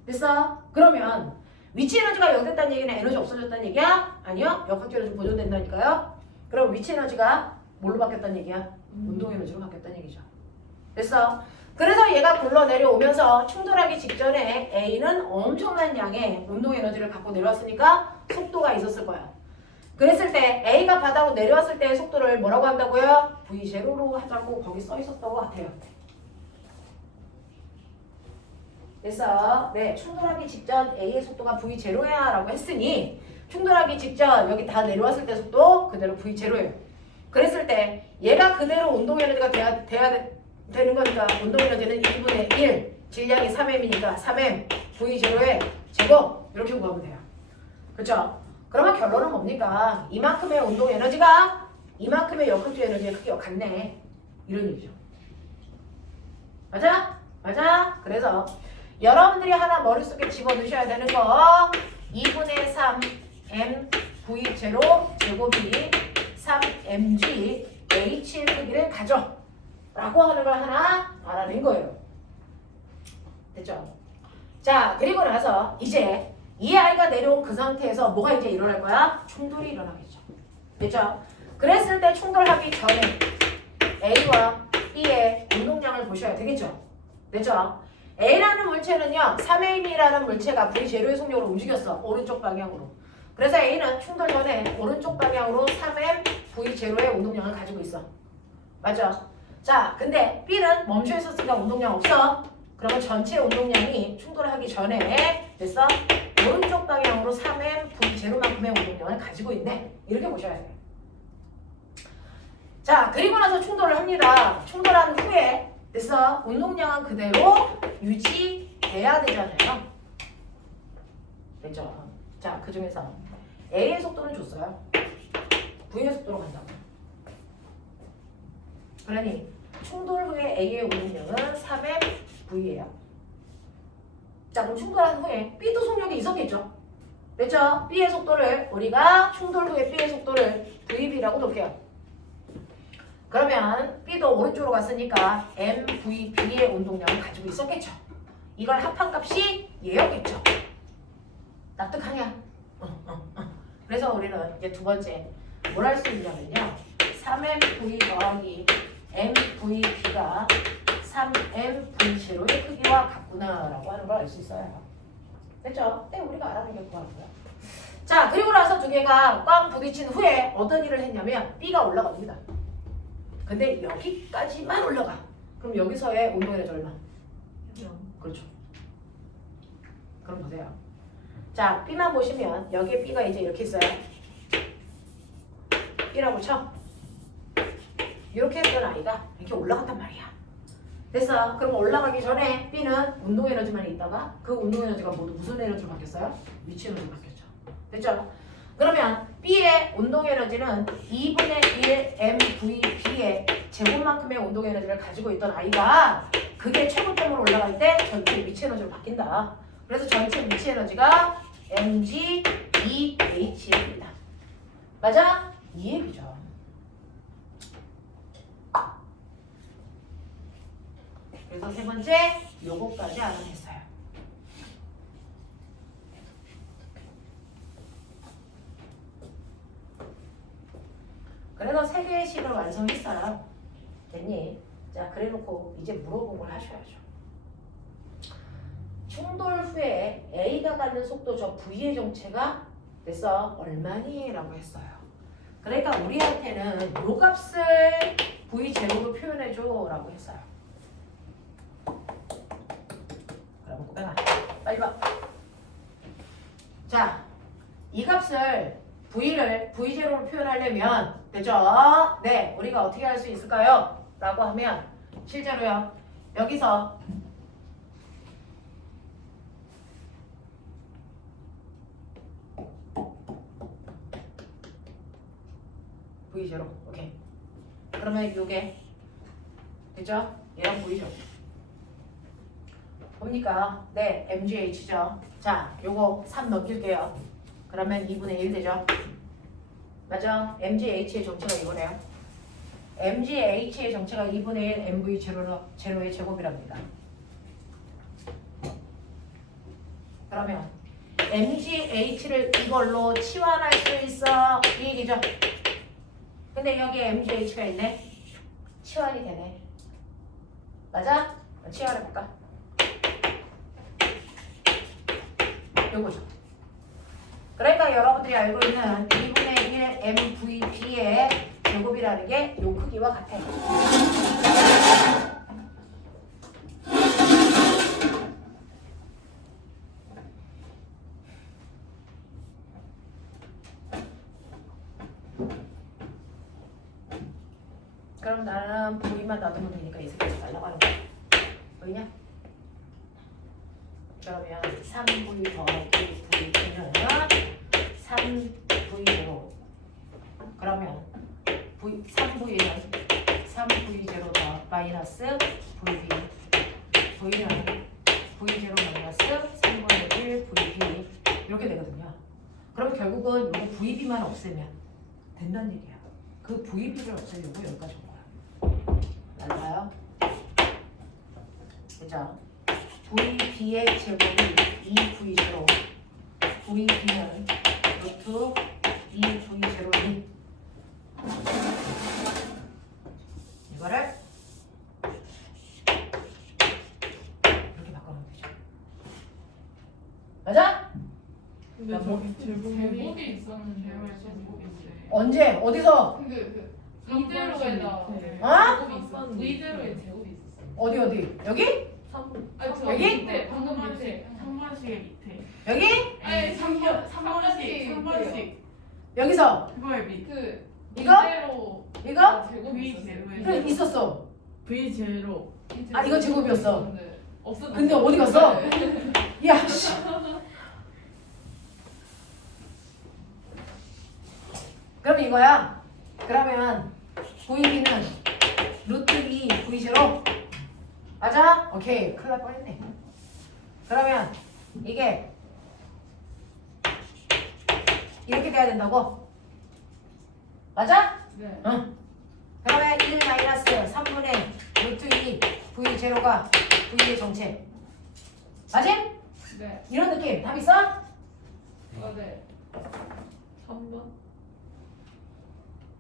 됐어? 그러면 위치 에너지가 0 됐다는 얘기는 에너지 없어졌다는 얘기야? 아니요. 역학적 에너지 보존된다니까요. 그럼 위치 에너지가 뭘로 바뀌었다는 얘기야? 운동 에너지로 바뀌었다는 얘기죠. 됐어? 그래서 얘가 굴러 내려오면서 충돌하기 직전에 A는 엄청난 양의 운동 에너지를 갖고 내려왔으니까 속도가 있었을 거야. 그랬을 때 A가 바닥으로 내려왔을 때의 속도를 뭐라고 한다고요? V0로 하자고 거기 써 있었던 것 같아요. 그래서 네, 충돌하기 직전 A의 속도가 V0야 라고 했으니 충돌하기 직전 여기 다 내려왔을 때 속도 그대로 V0예요. 그랬을 때 얘가 그대로 운동 에너지가 되는 거니까 운동 에너지는 2분의 1 질량이 3m이니까 3m V0의 제곱 이렇게 구하면 돼요. 그렇죠? 그러면 결론은 뭡니까? 이만큼의 운동 에너지가 이만큼의 역학적 에너지의 크기와 같네. 이런 얘기죠. 맞아? 맞아? 그래서 여러분들이 하나 머릿속에 집어넣으셔야 되는 거 2분의 3 m v0 제곱이 3mg h의 크기를 가져 라고 하는 걸 하나 알아낸 거예요. 됐죠? 자, 그리고 나서 이제 이 아이가 내려온 그 상태에서 뭐가 이제 일어날 거야? 충돌이 일어나겠죠. 됐죠? 그랬을 때 충돌하기 전에 A와 B의 운동량을 보셔야 되겠죠. 됐죠? A라는 물체는요, 3M이라는 물체가 V0의 속력으로 움직였어. 오른쪽 방향으로. 그래서 A는 충돌 전에 오른쪽 방향으로 3M V0의 운동량을 가지고 있어. 맞아? 자, 근데 B는 멈춰 있었으니까 운동량 없어. 그러면 전체 운동량이 충돌하기 전에 됐어? 오른쪽 방향으로 3M V0만큼의 운동량을 가지고 있네. 이렇게 보셔야 돼요. 자, 그리고 나서 충돌을 합니다. 충돌한 후에 됐어? 운동량은 그대로 유지돼야 되잖아요. 됐죠? 자, 그 중에서 A의 속도는 줬어요. V의 속도로 간다고. 그러니 충돌 후에 A의 운동량은 3M V예요. 자, 그럼 충돌한 후에 B도 속력이 있었겠죠? 됐죠? B의 속도를 우리가 충돌 후에 B의 속도를 VB라고 놓을게요. 그러면 B도 오른쪽으로 갔으니까 MVB의 운동량을 가지고 있었겠죠. 이걸 합한 값이 얘였겠죠. 납득하냐? 그래서 우리는 이제 두 번째 뭘 할 수 있냐면요. 3MV 더하기 MVB가 3MV0의 크기와 같구나라고 하는 걸 알 수 있어요. 됐죠? 네, 우리가 알아낸 게 그거고요. 자, 그리고 나서 두 개가 꽝 부딪힌 후에 어떤 일을 했냐면 B가 올라갑니다. 근데 여기까지만 올라가. 그럼 여기서의 운동 에너지 얼마? 그렇죠. 그럼 보세요. 자, B만 보시면 여기에 B가 이제 이렇게 있어요. B라고 쳐. 이렇게 했던 아이가 이렇게 올라갔단 말이야. 됐어. 그럼 올라가기 전에 B는 운동 에너지만 있다가 그 운동 에너지가 모두 무슨 에너지로 바뀌었어요? 위치 에너지로 바뀌었죠. 됐죠? 그러면 B의 운동 에너지는 2분의 1 MVB의 제곱만큼의 운동 에너지를 가지고 있던 아이가 그게 최고점으로 올라갈 때 전체 위치 에너지로 바뀐다. 그래서 전체 위치 에너지가 mg2h입니다. 맞아? 이 얘기죠. 그래서 세 번째 요거까지 알아냈어요. 그래서 세 개의 식을 완성했어요. 됐니? 자, 그래놓고 이제 물어본 걸 하셔야죠. 충돌 후에 A가 갖는 속도 저 V의 정체가 됐어? 얼마니? 라고 했어요. 그러니까 우리한테는 요 값을 V0로 표현해줘 라고 했어요. 그럼 꼬맹아 빨리 봐. 자, 이 값을 V0로 표현하려면 되죠? 네, 우리가 어떻게 할 수 있을까요? 라고 하면 실제로요. 여기서 V0 오케이. 그러면 요게 되죠? 얘랑 보이죠? 뭡니까? 네, MGH죠. 자, 요거 3 넘길게요. 그러면 2분의 1 되죠? 맞죠? MGH의 정체가 이거네요. MGH의 정체가 2분의 1 MV 제로의 제곱이랍니다. 그러면 MGH를 이걸로 치환할 수 있어. 이 얘기죠? 근데 여기에 MGH가 있네. 치환이 되네. 맞아? 치환해볼까? 요거죠. 그러니까 여러분들이 알고 있는 2분의 1 MVP의 제곱이라는 게 요 크기와 같아요. 그럼 나는 V만 놔두면 되니까 이 새끼 날라가는 거야. 보이냐? 그러면 3V 더하기 VP는 3V0. 그러면 3V는 3V0 더 마이너스 VB. V는 V0 마이너스 3분의 1 VB. 이렇게 되거든요. 그럼 결국은 요거 VB만 없애면 된다는 얘기야. 그 VB를 없애려고 여기까지 온 거야. 맞아요? 그죠? VB의 제곱이 2V0. VB는 루트 2V0인 이거를 이렇게 바꿔놓으면 되죠. 맞아? 근데 저기 제곱이 제곱이 있었는데요. 제곱인데. 언제? 어디서? 이대로에다 어? 제곱이 있어. 이대로에 제곱이 있었어. 어디? 여기? 아니 저 여기? 밑에 방금 밑에. 3번씩의 밑에. 여기? 아니 3번씩. 여기서? 그거의 밑. 그 이거? 이대로 이거? 제곱이 있었어. V0에. 그래 있었어. V0. 아, 이거 제곱이었어. 없었는데. 근데 어디 갔어? 야 씨. 그럼 이거야. 그러면 VB는 루트 2 V0 맞아? 오케이. 큰일 날 뻔했네. 그러면 이게 이렇게 돼야 된다고? 맞아? 네. 응. 그러면 1 마이너스 3분의 루트 2 V0가 V의 정체. 맞지? 네. 이런 느낌. 답 있어? 네. 3번.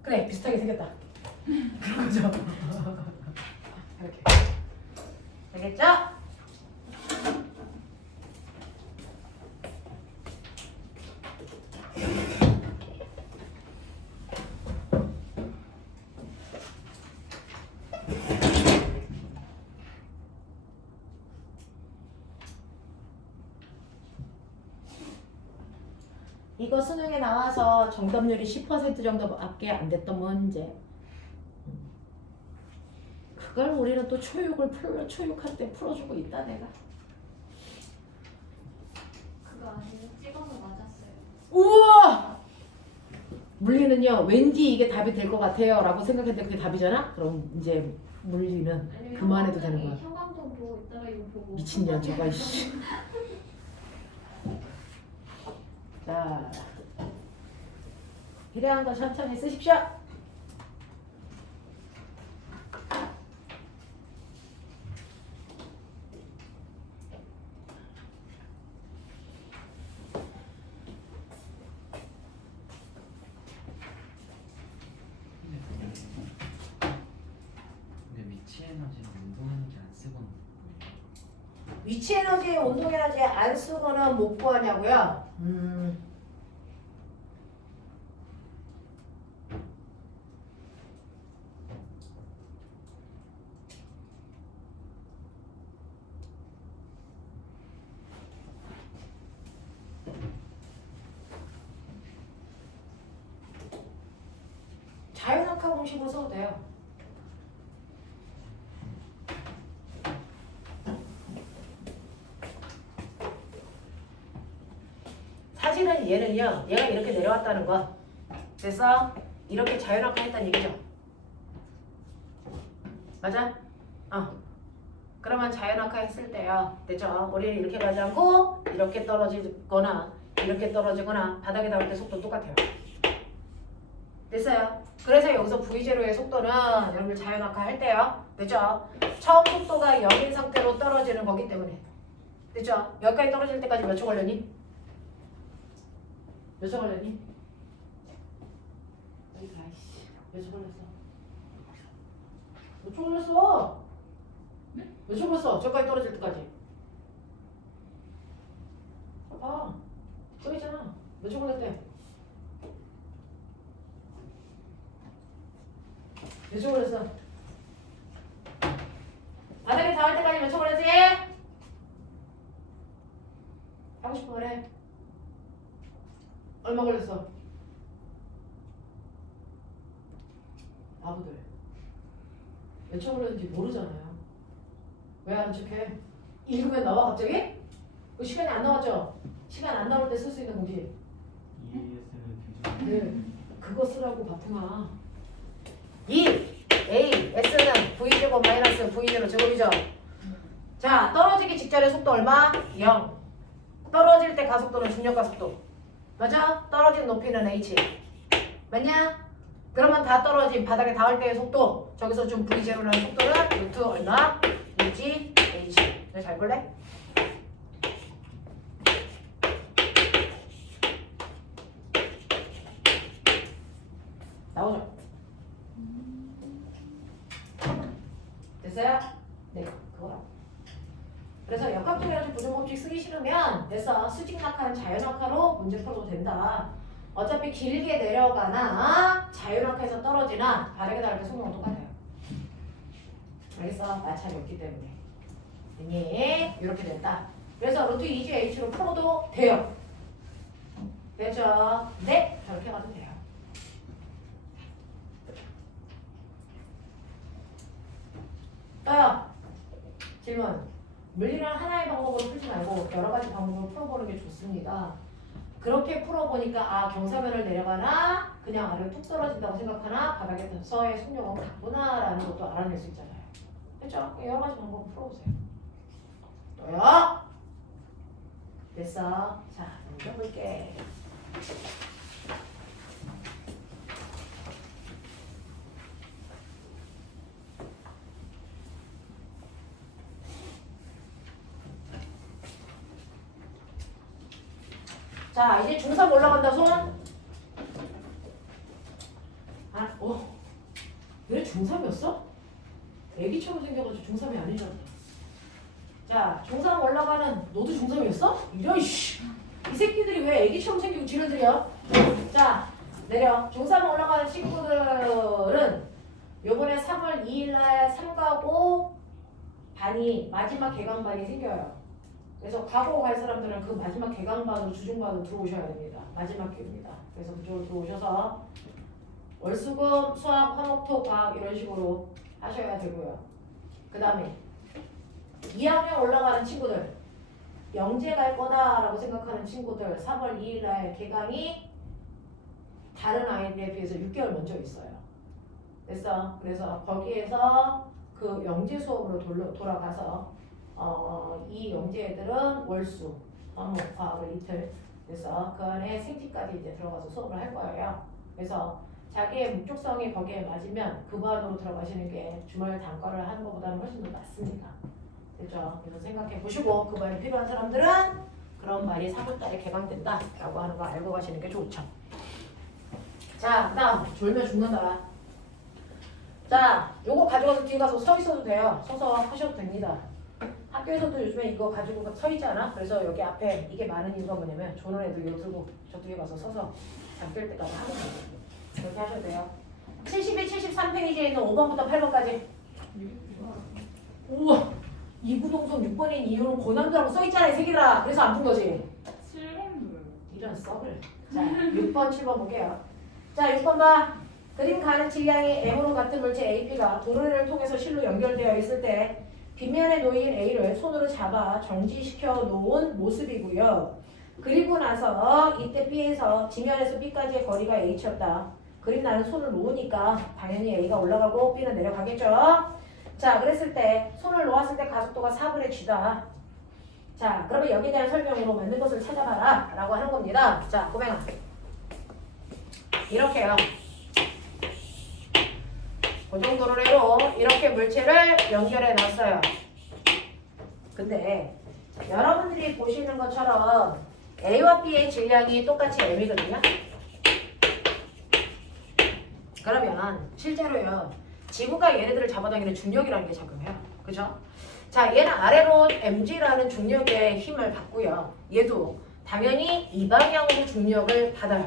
그래. 비슷하게 생겼다. 그런 거죠. 이렇게. 되겠죠? 이거 수능에 나와서 정답률이 10% 정도밖에 안 됐던 문제. 그걸 우리는 또 초육할 때 풀어주고 있다 내가. 그거 아니에요? 찍어서 맞았어요. 우와! 물리는요 왠지 이게 답이 될 것 같아요 라고 생각했는데 그게 답이잖아? 그럼 이제 물리는 그만해도 되는 거야. 형광등 보고 있다가 이거 보고. 미친년 저거 이씨. 자, 필요한 거 천천히 쓰십시오. 근데 위치 에너지는 운동 에너지 안 쓰고는 위치 에너지, 운동 에너지 안 쓰고는 못 구하냐고요? 낙하 공식으로 써도 돼요. 사실은 얘는요, 얘가 이렇게 내려왔다는 거. 됐어? 이렇게 자연학화 했다는 얘기죠. 맞아? 그러면 자연학화 했을 때요. 됐죠? 우리는 이렇게 가지 않고 이렇게 떨어지거나 이렇게 떨어지거나 바닥에 닿을 때 속도 똑같아요. 됐어요? 그래서 여기서 V0의 속도는 여러분들 자연학화 할 때요. 됐죠? 처음 속도가 0인 상태로 떨어지는 거기 때문에. 됐죠? 여기까지 떨어질 때까지 몇 초 걸렸니? 몇 초 걸렸니? 여기 가, 이씨. 몇 초 걸렸어? 몇 초 걸렸어? 몇 초 걸렸어? 저까지 떨어질 때까지. 봐. 저기 있잖아. 몇 초 걸렸대? 몇 초 걸렸어? 바닥에 닿을 때까지 몇 초 걸렸지? 하고 싶은 말 해. 얼마 걸렸어? 바보들. 몇 초 걸렸는지 모르잖아요. 왜 안 척해? 읽으면 나와 갑자기? 그 시간이 안 나왔죠? 시간 안 나올 때 쓸 수 있는 공식. EAS를 네. 그거 쓰라고 바풍아. 2 A S는 V 제곱 마이너스 V0 제곱이죠. 자, 떨어지기 직전의 속도 얼마? 0. 떨어질 때 가속도는 중력 가속도. 맞아? 떨어진 높이는 H. 맞냐? 그러면 다 떨어진 바닥에 닿을 때의 속도. 저기서 좀 V0라는 속도는 루트 얼마? G H. 잘 볼래? 나오죠? 됐어요? 네, 그거라. 그래서 역학적이라는 부등법칙 쓰기 싫으면 됐어. 수직 낙하는 자연 낙하로 문제 풀어도 된다. 어차피 길게 내려가나 자연 낙하에서 떨어지나 바닥에 닿을 때 속도는 똑같아요. 알겠어? 마찰이 없기 때문에. 네, 이렇게 됐다. 그래서 루트 2GH로 풀어도 돼요. 됐죠? 네, 저렇게 가도 돼요. 또요. 질문. 물리는 하나의 방법으로 풀지 말고 여러 가지 방법으로 풀어보는 게 좋습니다. 그렇게 풀어보니까 아 경사면을 내려가나 그냥 아래로 뚝 떨어진다고 생각하나 바닥에서의 속력은 같구나라는 것도 알아낼 수 있잖아요. 그렇죠? 여러 가지 방법으로 풀어보세요. 또요. 됐어. 자, 넘겨볼게. 자, 이제 중3 올라간다, 손. 얘 중3이었어? 애기처럼 생겨가지고 중3이 아니잖아. 자, 중3 올라가는, 너도 중3이었어? 이런, 씨. 이 새끼들이 왜 애기처럼 생기고 지랄들이야? 자, 내려. 중3 올라가는 친구들은 요번에 3월 2일날 3가고 반이, 마지막 개강반이 생겨요. 그래서 과거 갈 사람들은 그 마지막 개강반으로 주중반으로 들어오셔야 됩니다. 마지막 기회입니다. 그래서 그쪽으로 들어오셔서 월수금, 수학, 화목토, 과학 이런 식으로 하셔야 되고요. 그 다음에 2학년 올라가는 친구들 영재 갈 거다라고 생각하는 친구들 3월 2일날 개강이 다른 아이들에 비해서 6개월 먼저 있어요. 됐어? 그래서 거기에서 그 영재 수업으로 돌아가서 이 영재 애들은 월수, 화목, 과학을 이틀 그래서 그 안에 생지까지 이제 들어가서 수업을 할 거예요. 그래서 자기의 목적성이 거기에 맞으면 그 반으로 들어가시는 게 주말 단과를 하는 것보다는 훨씬 더 낫습니다. 그렇죠? 그래서 생각해 보시고 그 반이 필요한 사람들은 그런 반이 3월달에 개강된다라고 하는 거 알고 가시는 게 좋죠. 자, 그다음 졸면 죽는다. 자, 요거 가져가서 뒤에 가서 서 있어도 돼요. 서서 하셔도 됩니다. 학교에서도 요즘에 이거 가지고 서 있잖아. 그래서 여기 앞에 이게 많은 이유가 뭐냐면 조는 애들 이거 들고 저 뒤에 가서 서서 잠들 때까지 하는 거예요. 그렇게 하셔도 돼요. 72, 73페이지에 있는 5번부터 8번까지. 우와, 이구동성 6번인 이유는 고난도라고 써있잖아 이 새끼들아. 그래서 안 푼 거지. 7번도요. 이런 썩을. 자, 6번, 7번 볼게요. 자, 6번 봐. 그림 가는 질량이 m으로 같은 물체 AP가 도르래를 통해서 실로 연결되어 있을 때 빗면에 놓인 A를 손으로 잡아 정지시켜 놓은 모습이고요. 그리고 나서 이때 B에서 지면에서 B까지의 거리가 H였다. 그림 나는 손을 놓으니까 당연히 A가 올라가고 B는 내려가겠죠. 자, 그랬을 때 손을 놓았을 때 가속도가 4분의 G다. 자, 그러면 여기에 대한 설명으로 맞는 것을 찾아봐라 라고 하는 겁니다. 자, 꼬맹아 이렇게요. 고정도로래로 이렇게 물체를 연결해 놨어요. 근데 여러분들이 보시는 것처럼 A와 B의 질량이 똑같이 M이거든요. 그러면 실제로요. 지구가 얘네들을 잡아당기는 중력이라는 게 작용해요. 그죠? 자, 얘는 아래로 mg라는 중력의 힘을 받고요. 얘도 당연히 이 방향으로 중력을 받아요.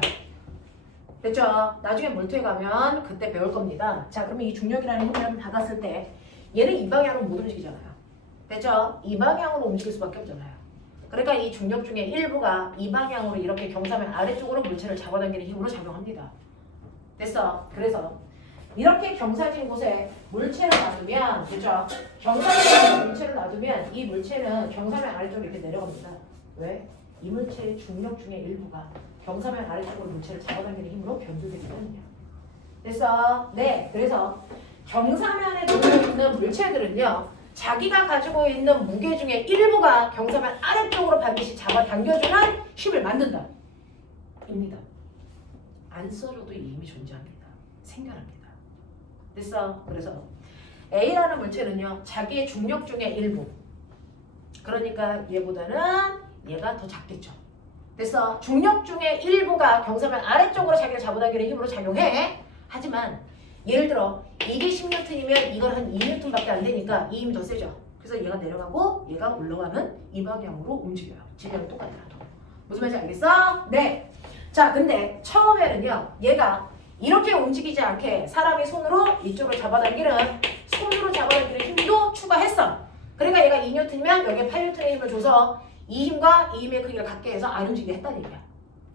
됐죠? 나중에 몰트에 가면 그때 배울 겁니다. 자, 그러면 이 중력이라는 힘을 받았을 때 얘는 이 방향으로 못 움직이잖아요. 됐죠? 이 방향으로 움직일 수밖에 없잖아요. 그러니까 이 중력 중에 일부가 이 방향으로 이렇게 경사면 아래쪽으로 물체를 잡아당기는 힘으로 작용합니다. 됐어? 그래서 이렇게 경사진 곳에 물체를 놔두면, 그죠? 경사진 물체를 놔두면 이 물체는 경사면 아래쪽으로 이렇게 내려갑니다. 왜? 이 물체의 중력 중에 일부가 경사면 아래쪽으로 물체를 잡아당기는 힘으로 변조되기 때문이야. 됐어? 네. 그래서 경사면에 놓여있는 물체들은요. 자기가 가지고 있는 무게 중에 일부가 경사면 아래쪽으로 반드시 잡아당겨주는 힘을 만든다. 입니다. 안 써줘도 이 힘이 존재합니다. 생겨납니다. 됐어? 그래서 A라는 물체는요. 자기의 중력 중에 일부. 그러니까 얘보다는 얘가 더 작겠죠. 됐어? 중력 중에 일부가 경사면 아래쪽으로 자기를 잡아당기는 힘으로 작용해. 하지만 예를 들어 이게 10N이면 이건 한 2N밖에 안 되니까 이 힘이 더 세죠. 그래서 얘가 내려가고 얘가 올라가는 이 방향으로 움직여요. 질량은 똑같더라도. 무슨 말인지 알겠어? 네. 자, 근데 처음에는요. 얘가 이렇게 움직이지 않게 사람이 손으로 이쪽으로 잡아당기는 힘도 추가했어. 그러니까 얘가 2N이면 여기에 8N의 힘을 줘서 이 힘과 이 힘의 크기를 같게 해서 안 움직이게 했다는 얘기야.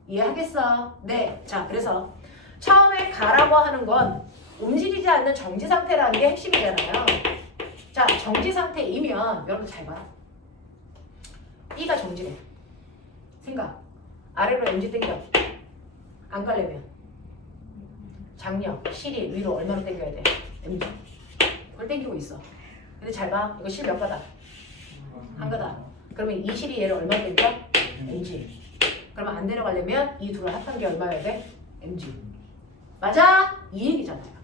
이해하겠어? 네. 자, 그래서 처음에 가라고 하는 건 움직이지 않는 정지 상태라는 게 핵심이잖아요. 자, 정지 상태이면 여러분 잘 봐. B가 정지래. 생각. 아래로 MG 당겨. 안 가려면 장력, 실이 위로 얼마나 당겨야 돼? MG. 그걸 당기고 있어. 근데 잘 봐. 이거 실 몇 가다? 한 가다. 그러면 이 실이 얘를 얼마 당겨? MG. 그러면 안 내려가려면 이 둘을 합한 게 얼마여야 돼? MG. 맞아? 이 얘기잖아요.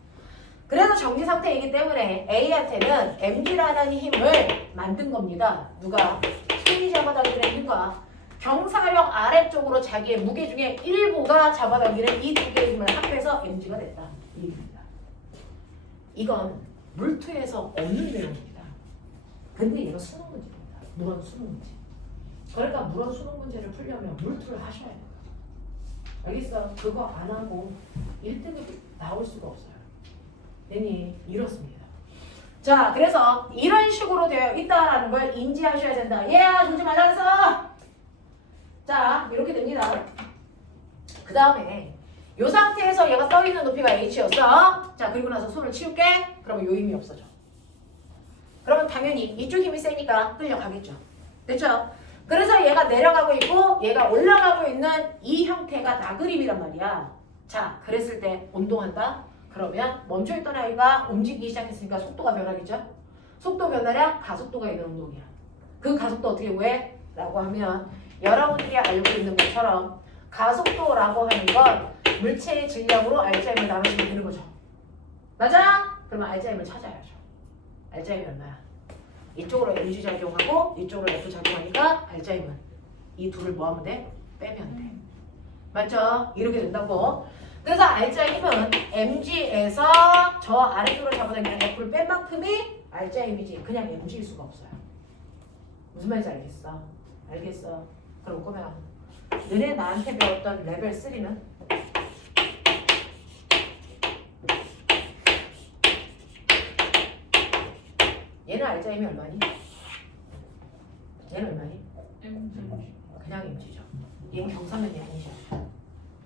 그래서 정지 상태이기 때문에 A한테는 MG라는 힘을 만든 겁니다. 누가? 손이 잡아당기는 힘과 경사력 아래쪽으로 자기의 무게 중에 일부가 잡아당기는 이 두 개의 힘을 합해서 MG가 됐다. 이 얘기입니다. 이건 물투에서 없는 내용입니다. 근데 얘가 수능 문제입니다. 물원 수능 문제. 그러니까 물원 수능 문제를 풀려면 물투를 하셔야 돼요. 알겠어? 그거 안 하고 1등급이 나올 수가 없어요. 괜히 이렇습니다. 자, 그래서 이런 식으로 되어 있다라는 걸 인지하셔야 된다. 얘야, 정지 맞았어. 자, 이렇게 됩니다. 그 다음에 이 상태에서 얘가 떠있는 높이가 h였어. 자, 그리고 나서 손을 치울게. 그러면 요 힘이 없어져. 그러면 당연히 이쪽 힘이 세니까 끌려가겠죠. 됐죠? 그래서 얘가 내려가고 있고 얘가 올라가고 있는 이 형태가 나그림이란 말이야. 자, 그랬을 때 운동한다? 그러면 멈춰있던 아이가 움직이기 시작했으니까 속도가 변하겠죠? 속도 변화량 가속도가 있는 운동이야. 그 가속도 어떻게 구해? 라고 하면 여러분들이 알고 있는 것처럼 가속도라고 하는 건 물체의 질량으로 알자임을 나누시면 되는 거죠. 맞아? 그러면 알자임을 찾아야죠. 알자임이 얼마야? 이쪽으로 mg 작용하고 이쪽으로 f 작용하니까 알자임은 이 둘을 뭐 하면 돼? 빼면 돼. 맞죠? 이렇게 된다고. 그래서 알자임은 mg에서 저 아래쪽으로 잡아당기는 f를 뺀 만큼이 알자임이지 그냥 mg일 수가 없어요. 무슨 말인지 알겠어? 알겠어. 그럼 꼬매가 너네 나한테 배웠던 레벨 3는 얘는 알자임이 얼마니? 얘는 얼마니? MG. 그냥 mg죠. 얘는 경사면이 아니죠.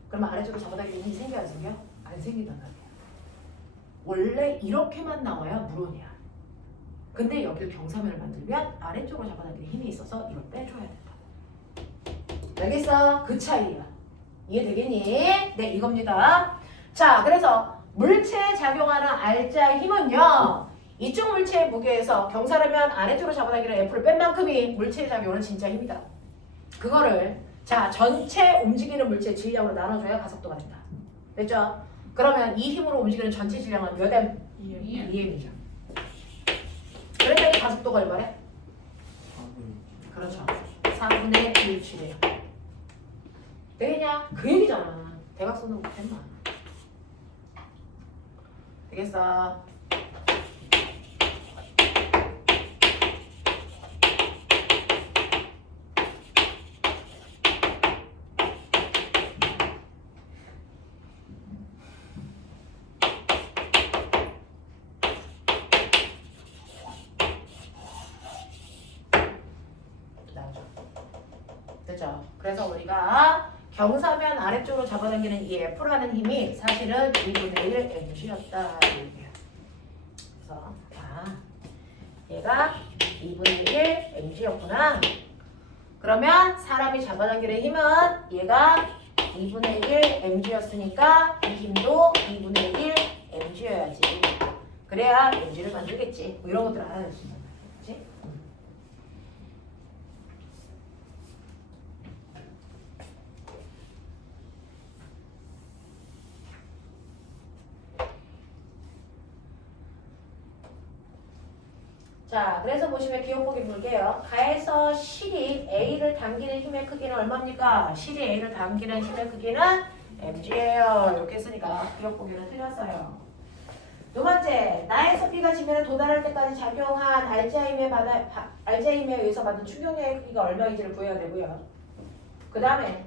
그러면 아래쪽으로 잡아당기는 힘이 생겨 안 생겨? 안 생긴단 말이야. 원래 이렇게만 나와야 물원이야. 근데 여기를 경사면을 만들면 아래쪽으로 잡아당기는 힘이 있어서 이걸 빼줘야 된다. 알겠어? 그 차이야. 이해되겠니? 네, 이겁니다. 자, 그래서 물체에 작용하는 R자의 힘은요. 이쪽 물체의 무게에서 경사라면 아래쪽으로 잡아당기는 F를 뺀 만큼이 물체에 작용하는 진짜 힘이다. 그거를 자 전체 움직이는 물체의 질량으로 나눠줘야 가속도가 된다. 됐죠? 그러면 이 힘으로 움직이는 전체 질량은 몇 M? 2M이죠. 그랬더니 가속도가 얼마래? 그렇죠. 4분의 1쯤이에요. 되겠냐? 그 얘기잖아. 대각선은 못했나? 되겠어. 됐죠? 그래서 우리가 경사면 아래쪽으로 잡아당기는 이 F라는 힘이 사실은 2분의 1 mg였다. 그래서 얘가 2분의 1 mg였구나. 그러면 사람이 잡아당기는 힘은 얘가 2분의 1 mg였으니까 이 힘도 2분의 1 mg여야지. 그래야 mg를 만들겠지. 뭐 이런 것들 알아낼 수 있는 거지. 자, 그래서 보시면 기억보기 볼게요. 가에서 실이 A를 당기는 힘의 크기는 얼마입니까? 실이 A를 당기는 힘의 크기는 mg예요. 이렇게 쓰니까 기억보기는 틀렸어요. 두 번째, 나에서 B가 지면에 도달할 때까지 작용한 R자임에 의해서 받은 충격량의 크기가 얼마인지를 구해야 되고요. 그 다음에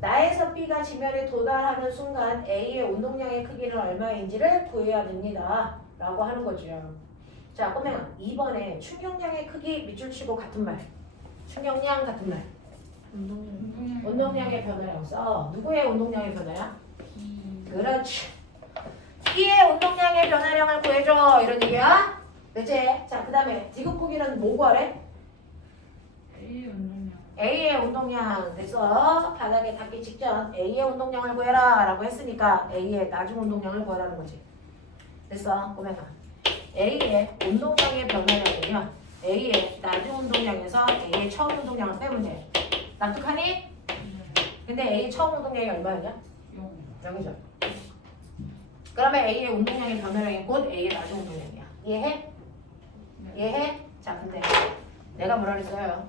나에서 B가 지면에 도달하는 순간 A의 운동량의 크기는 얼마인지를 구해야 됩니다. 라고 하는 거죠. 자, 꼬맹아, 2번에 충격량의 크기 밑줄 치고 같은 말. 충격량 같은 말. 운동량의 변화량 써. 누구의 운동량의 변화량? 그렇지. B의 운동량의 변화량을 구해줘. 이런 얘기야. 됐지? 자, 그 다음에 디귿고기는 뭐 구하래? A의 운동량. 됐어. 바닥에 닿기 직전 A의 운동량을 구해라 라고 했으니까 A의 나중 운동량을 구하라는 거지. 됐어. 꼬맹아. A의 운동량의 변화량이면 A의 나중 운동량에서 A의 처음 운동량을 빼면 돼. 납득하니? 근데 A의 처음 운동량이 얼마였냐? 0이죠. 그러면 A의 운동량의 변화량이 곧 A의 나중 운동량이야. 이해해? 이해해? 자, 근데 내가 뭐라 그랬어요?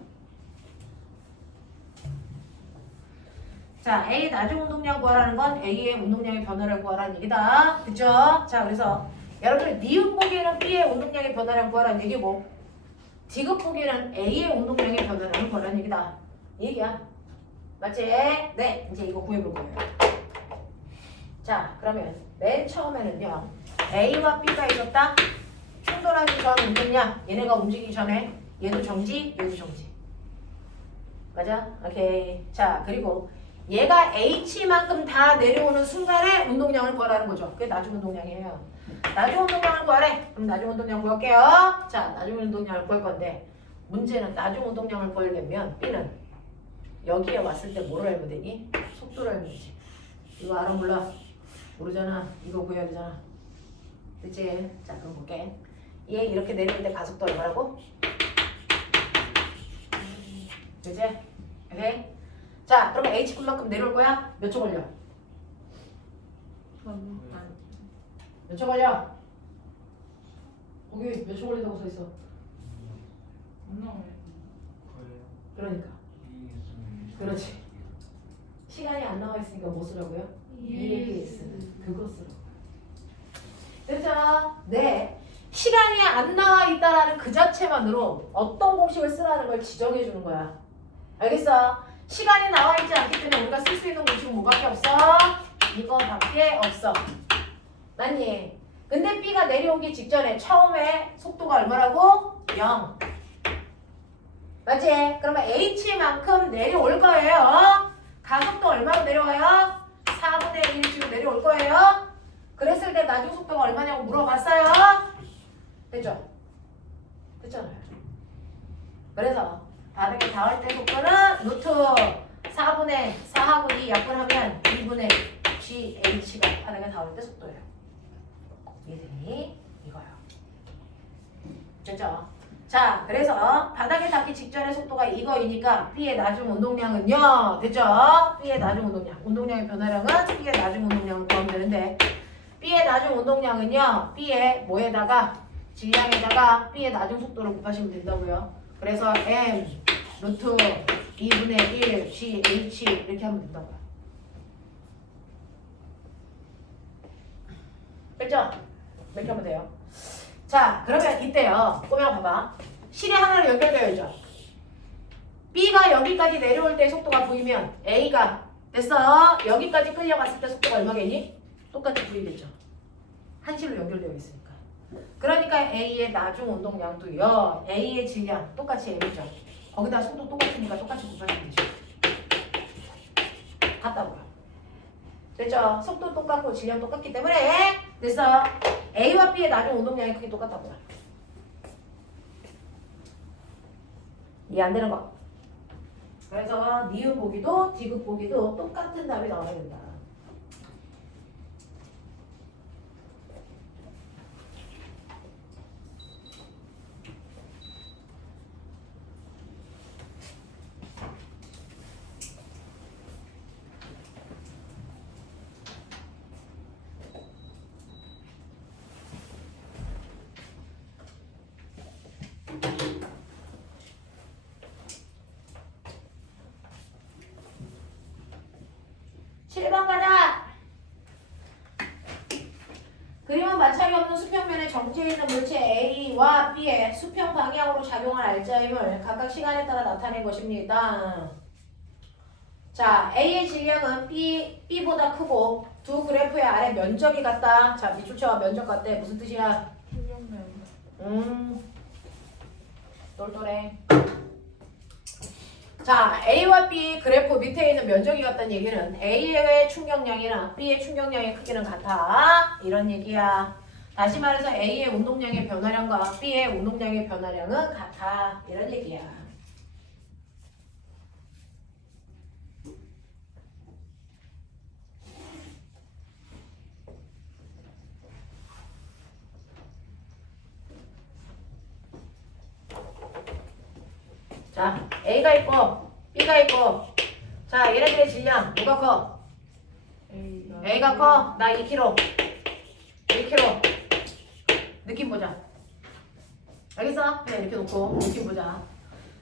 자, A 나중 운동량 구하라는 건 A의 운동량의 변화를 구하라는 얘기다. 그쵸? 자, 그래서 여러분들 니은 보기에는 B의 운동량의 변화량 구하라는 얘기고 디귿 보기에는 A의 운동량의 변화량을 구하라는 얘기다. 이 얘기야. 맞지? 네. 이제 이거 구해볼 거예요. 자, 그러면 맨 처음에는요. A와 B가 있었다. 충돌하기 전 운동량. 얘네가 움직이기 전에 얘도 정지, 얘도 정지. 맞아? 오케이. 자, 그리고 얘가 H만큼 다 내려오는 순간에 운동량을 구하라는 거죠. 그게 나중 운동량이에요. 나중 운동량을 구하래. 그럼 나중 운동량 구할게요. 자, 나중 운동량을 구할 건데 문제는 나중 운동량을 구하려면 B는 여기에 왔을 때 뭐를 알면 되니? 속도를 알면 되지. 이거 알아 몰라? 모르잖아. 이거 구해야 되잖아. 그치? 자, 그럼 볼게. 얘 이렇게 내려올 때 가속도 얼마라고? 그치? 오케이? 자, 그러면 H분만큼 내려올 거야? 몇 초 걸려? 몇 초 걸려? 거기 몇 초 걸린다고 써있어? 그러니까. 그렇지. 시간이 안 나와 있으니까 뭐 쓰라고요? EAS. 그거 쓰라고. 그렇죠? 네. 시간이 안 나와 있다라는 그 자체만으로 어떤 공식을 쓰라는 걸 지정해 주는 거야. 알겠어? 시간이 나와 있지 않기 때문에 우리가 쓸 수 있는 공식은 뭐밖에 없어? 이거밖에 없어. 맞니? 근데 B가 내려오기 직전에 처음에 속도가 얼마라고? 0. 맞지? 그러면 H만큼 내려올 거예요. 가속도 얼마로 내려와요? 4분의 1쯤 내려올 거예요. 그랬을 때 나중 속도가 얼마냐고 물어봤어요? 됐죠? 됐잖아요. 그래서 바닥에 닿을 때 속도는 루트 4분의 4하고 2 약분하면 2분의 GH가 바닥에 닿을 때 속도예요. 이해되니? 이거요. 됐죠? 자, 그래서 바닥에 닿기 직전의 속도가 이거이니까 B의 나중 운동량은요. 됐죠? B의 나중 운동량. 운동량의 변화량은 B의 나중 운동량을 구하면 되는데 B의 나중 운동량은요. B의 뭐에다가 질량에다가 B의 나중 속도를 곱하시면 된다고요. 그래서 M 루트 2분의 1 GH 이렇게 하면 된다고요. 됐죠? 이렇게 하면 돼요. 자, 그러면 이때요. 꼬면 봐봐. 실이 하나로 연결되어 있죠. B가 여기까지 내려올 때 속도가 V면 A가 됐어. 여기까지 끌려갔을 때 속도가 얼마겠니? 똑같이 V 되죠. 한 실로 연결되어 있으니까. 그러니까 A의 나중 운동량도요. A의 질량 똑같이 M이죠. 거기다 속도 똑같으니까 똑같이 곱하시면 되죠. 같다고요. 됐죠? 속도 똑같고 질량 똑같기 때문에 됐어. A와 B의 나중 운동량이 크게 똑같다고요. 이해 안 되는 거. 그래서 니은 보기도 디귿 보기도 똑같은 답이 나와야 된다. 그림은 마찰이 없는 수평면에 정지해 있는 물체 A와 B의 수평 방향으로 작용할 알짜임을 각각 시간에 따라 나타낸 것입니다. 자, A의 질량은 B보다 크고 두 그래프의 아래 면적이 같다. 자, 밑줄체와 면적 같대. 무슨 뜻이야? 똘똘해. 자, A와 B 그래프 밑에 있는 면적이 같다는 얘기는 A의 충격량이나 B의 충격량의 크기는 같아. 이런 얘기야. 다시 말해서 A의 운동량의 변화량과 B의 운동량의 변화량은 같아. 이런 얘기야. 자, A가 있고 B가 있고 자, 얘네들의 질량 누가 커? A가 커? 나 2kg 1kg 느낌 보자. 알겠어? 그냥 이렇게 놓고 느낌 보자.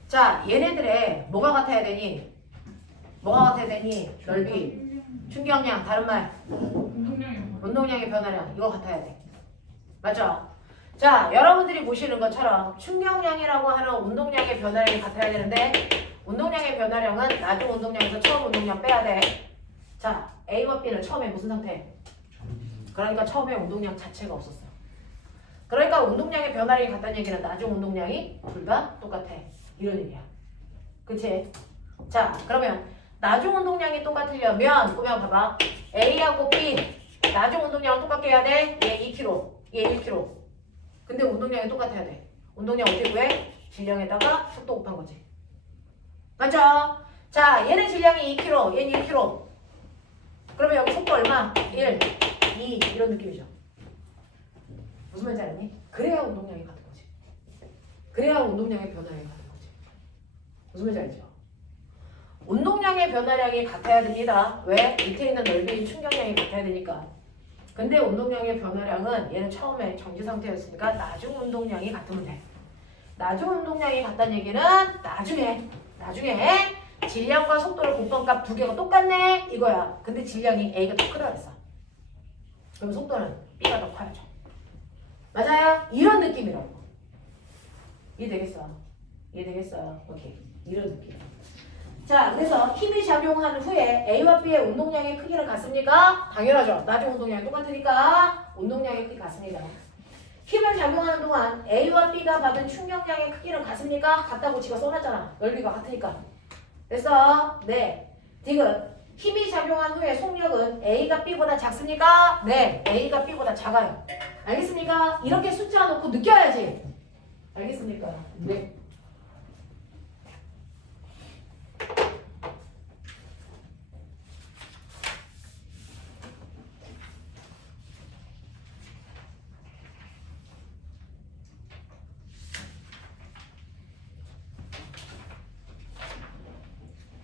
자, 얘네들의 뭐가 같아야 되니? 뭐가 같아야 되니? 넓이, 충격량, 다른 말 운동량의 변화량 이거 같아야 돼. 맞죠? 자, 여러분들이 보시는 것처럼 충격량이라고 하는 운동량의 변화량이 같아야 되는데 운동량의 변화량은 나중 운동량에서 처음 운동량 빼야 돼. 자, A와 B는 처음에 무슨 상태? 그러니까 처음에 운동량 자체가 없었어. 그러니까 운동량의 변화량이 같다는 얘기는 나중 운동량이 둘 다 똑같아. 이런 얘기야. 그치? 자, 그러면 나중 운동량이 똑같으려면 보면 봐봐. A하고 B 나중 운동량을 똑같게 해야 돼. 얘 2kg, 얘 1kg. 근데 운동량이 똑같아야 돼. 운동량 어떻게 구해? 질량에다가 속도 곱한 거지. 맞죠? 자, 얘는 질량이 2kg, 얘는 1kg. 그러면 여기 속도 얼마? 1, 2 이런 느낌이죠. 무슨 말인지 알았니? 그래야 운동량이 같은 거지. 그래야 운동량의 변화량이 같은 거지. 무슨 말인지 알죠? 운동량의 변화량이 같아야 됩니다. 왜? 밑에 있는 넓이인 충격량이 같아야 되니까. 근데 운동량의 변화량은 얘는 처음에 정지 상태였으니까 나중 운동량이 같으면 돼. 나중 운동량이 같다는 얘기는 나중에 질량과 속도를 곱한 값 두 개가 똑같네 이거야. 근데 질량이 A가 더 크다 그랬어. 그럼 속도는 B가 더 커야죠. 맞아요? 이런 느낌이라고. 이해되겠어? 이해되겠어? 오케이. 이런 느낌. 자, 그래서 힘이 작용한 후에 A와 B의 운동량의 크기는 같습니까? 당연하죠. 나중 운동량이 똑같으니까 운동량의 크기 같습니다. 힘을 작용하는 동안 A와 B가 받은 충격량의 크기는 같습니까? 같다고 지가 써놨잖아. 넓이가 같으니까. 그래서 네, 디귿 힘이 작용한 후에 속력은 A가 B보다 작습니까? 네, A가 B보다 작아요. 알겠습니까? 이렇게 숫자 놓고 느껴야지. 알겠습니까? 네.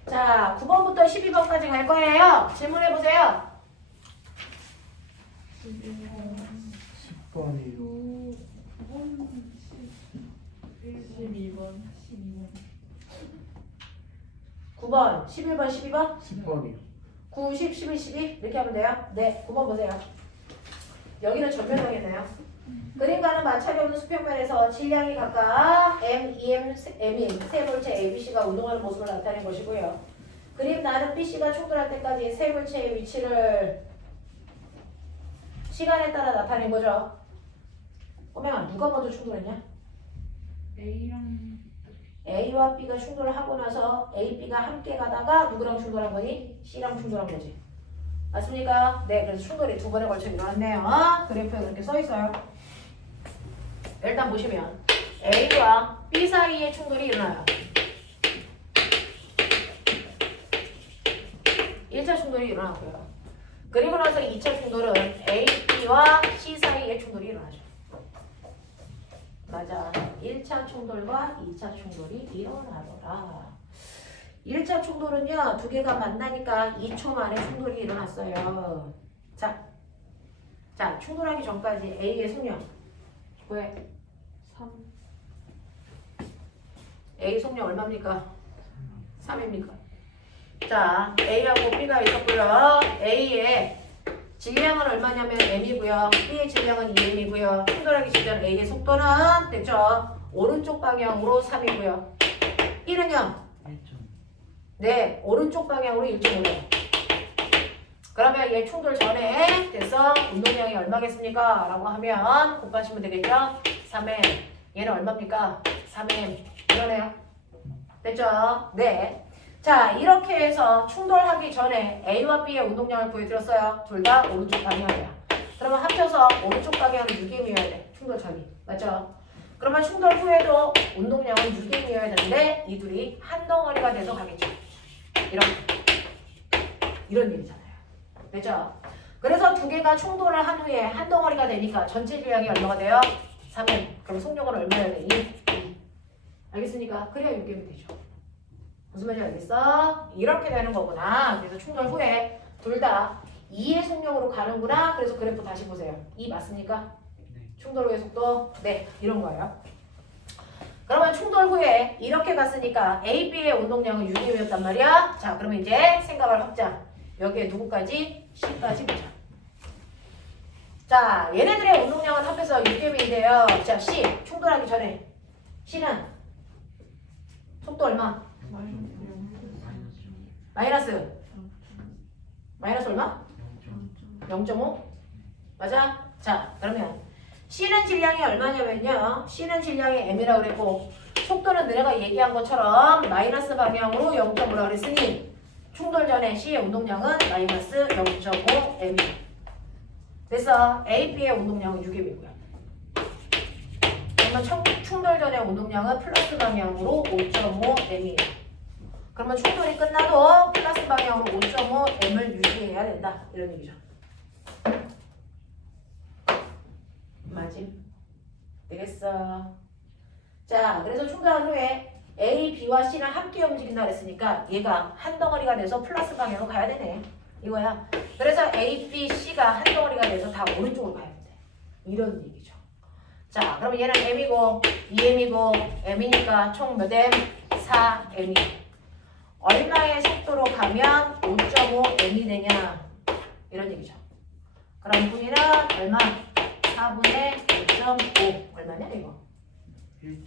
자, 9번부터 12번까지 갈 거예요. 질문해 보세요. 10번이요. 12번. 9번, 11번, 12번, 10번이요. 9, 10, 11, 12 이렇게 하면 돼요. 네, 9번 보세요. 여기는 전면형이네요. 그림과는 마찰이 없는 수평면에서 질량이 각각 M, EM, M인 세 물체 ABC가 운동하는 모습을 나타낸 것이고요. 그림 나는 BC가 충돌할 때까지 세 물체의 위치를 시간에 따라 나타낸 거죠. 꼬맹아, 누가 먼저 충돌했냐? A랑 A와 B가 충돌을 하고 나서 A, B가 함께 가다가 누구랑 충돌한 거니? C랑 충돌한 거지. 맞습니까? 네, 그래서 충돌이 두 번에 걸쳐 일어났네요. 그래프에 그렇게 써 있어요. 일단 보시면 A와 B 사이의 충돌이 일어나요. 1차 충돌이 일어나고요. 그리고 나서 2차 충돌은 A, B와 C 사이의 충돌이 일어나죠. 맞아. 1차 충돌과 2차 충돌이 일어나더라. 1차 충돌은요, 두 개가 만나니까 2초 만에 충돌이 일어났어요. 자, 충돌하기 전까지 A의 속력. 왜? 3. A 속력 얼마입니까? 3입니까? 자, A하고 B가 있었고요. A의 질량은 얼마냐면 M이고요. B의 질량은 2M이고요. 충돌하기 직전 A의 속도는 됐죠? 오른쪽 방향으로 3이고요. 1은요? 1점. 네, 오른쪽 방향으로 1.5요. 그러면 얘 충돌 전에 됐어? 운동량이 얼마겠습니까? 라고 하면 곱하시면 되겠죠? 3M. 얘는 얼마입니까? 3M. 이러네요. 됐죠? 네. 자, 이렇게 해서 충돌하기 전에 A와 B의 운동량을 보여드렸어요. 둘 다 오른쪽 방향이야. 그러면 합쳐서 오른쪽 방향은 6M이어야 돼. 충돌 전이. 맞죠? 그러면 충돌 후에도 운동량은 6M이어야 되는데 이 둘이 한 덩어리가 돼서 가겠죠. 이런 얘기잖아요. 됐죠? 그래서 두 개가 충돌을 한 후에 한 덩어리가 되니까 전체 질량이 얼마가 돼요? 3M. 그럼 속력은 얼마여야 되니? 2. 알겠습니까? 그래야 6M이 되죠. 무슨 말인지 알겠어? 이렇게 되는 거구나. 그래서 충돌 후에 둘 다 2의 속력으로 가는구나. 그래서 그래프 다시 보세요. 2 맞습니까? 네. 충돌 후의 속도? 네, 이런 거예요. 그러면 충돌 후에 이렇게 갔으니까 A, B의 운동량은 6M이었단 말이야. 자, 그러면 이제 생각을 확장. 여기에 누구까지? C까지 보자. 자, 얘네들의 운동량은 합해서 6M인데요. 자, C, 충돌하기 전에 C는 속도 얼마? 마이너스 마이너스 얼마? 0점. 0.5? 맞아? 자, 그러면 C는 질량이 얼마냐면요. C는 질량이 M이라고 그랬고 속도는 내가 얘기한 것처럼 마이너스 방향으로 0.5라고 그랬으니 충돌 전에 C의 운동량은 마이너스 0.5M. 그래서 A, B의 운동량은 6M이고요. 그러면 충돌 전의 운동량은 플러스 방향으로 5.5M이에요. 그러면 충돌이 끝나도 플러스 방향으로 5.5M을 유지해야 된다. 이런 얘기죠. 맞지? 되겠어. 자, 그래서 충돌한 후에 A, B와 C는 함께 움직인다 그랬으니까 얘가 한 덩어리가 돼서 플러스 방향으로 가야 되네. 이거야. 그래서 A, B, C가 한 덩어리가 돼서 다 오른쪽으로 가야 돼. 이런 얘기죠. 자, 그러면 얘는 M이고 2M이고 M이니까 총 몇 M? 4M이. 얼마의 속도로 가면 5.5M이 되냐? 이런 얘기죠. 그럼 분위는 얼마? 4분의 5.5. 얼마냐 이거? 1.37.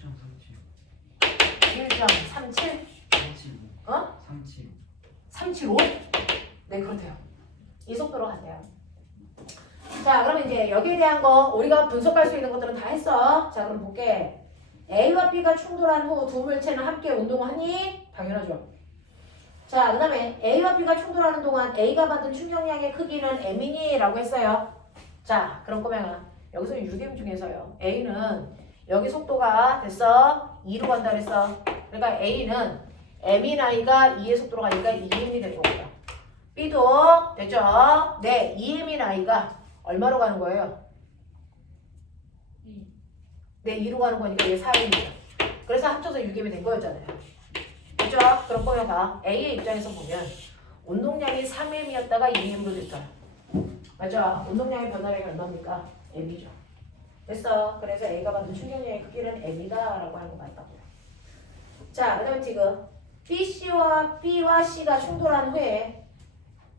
1.37? 375. 어? 375. 375? 네, 그렇대요. 이 속도로 가세요. 자, 그럼 이제 여기에 대한 거 우리가 분석할 수 있는 것들은 다 했어. 자, 그럼 볼게. A와 B가 충돌한 후 두 물체는 함께 운동하니? 당연하죠. 자, 그 다음에 A와 B가 충돌하는 동안 A가 받은 충격량의 크기는 M이니라고 했어요. 자, 그럼 꼬맹아 여기서 유겜 중에서요. A는 여기 속도가 됐어. 2로 간다 그랬어. 그러니까 A는 M인 I가 2의 속도로 가니까 2M이 될 거고요. B도 됐죠? 네, 2M인 I가 얼마로 가는 거예요? 2. 네, 2로 가는 거니까 얘 4M이죠. 그래서 합쳐서 6M이 된 거였잖아요. 그죠? 그럼 꼬매봐. A의 입장에서 보면 운동량이 3M이었다가 2M으로 됐어요. 맞죠? 운동량의 변화량이 얼마입니까? M이죠. 됐어. 그래서 A가 받은 충격량의 크기는 M이다 라고 하는 거 맞다고요. 자, 그 다음에 지금 B와 C가 충돌한 후에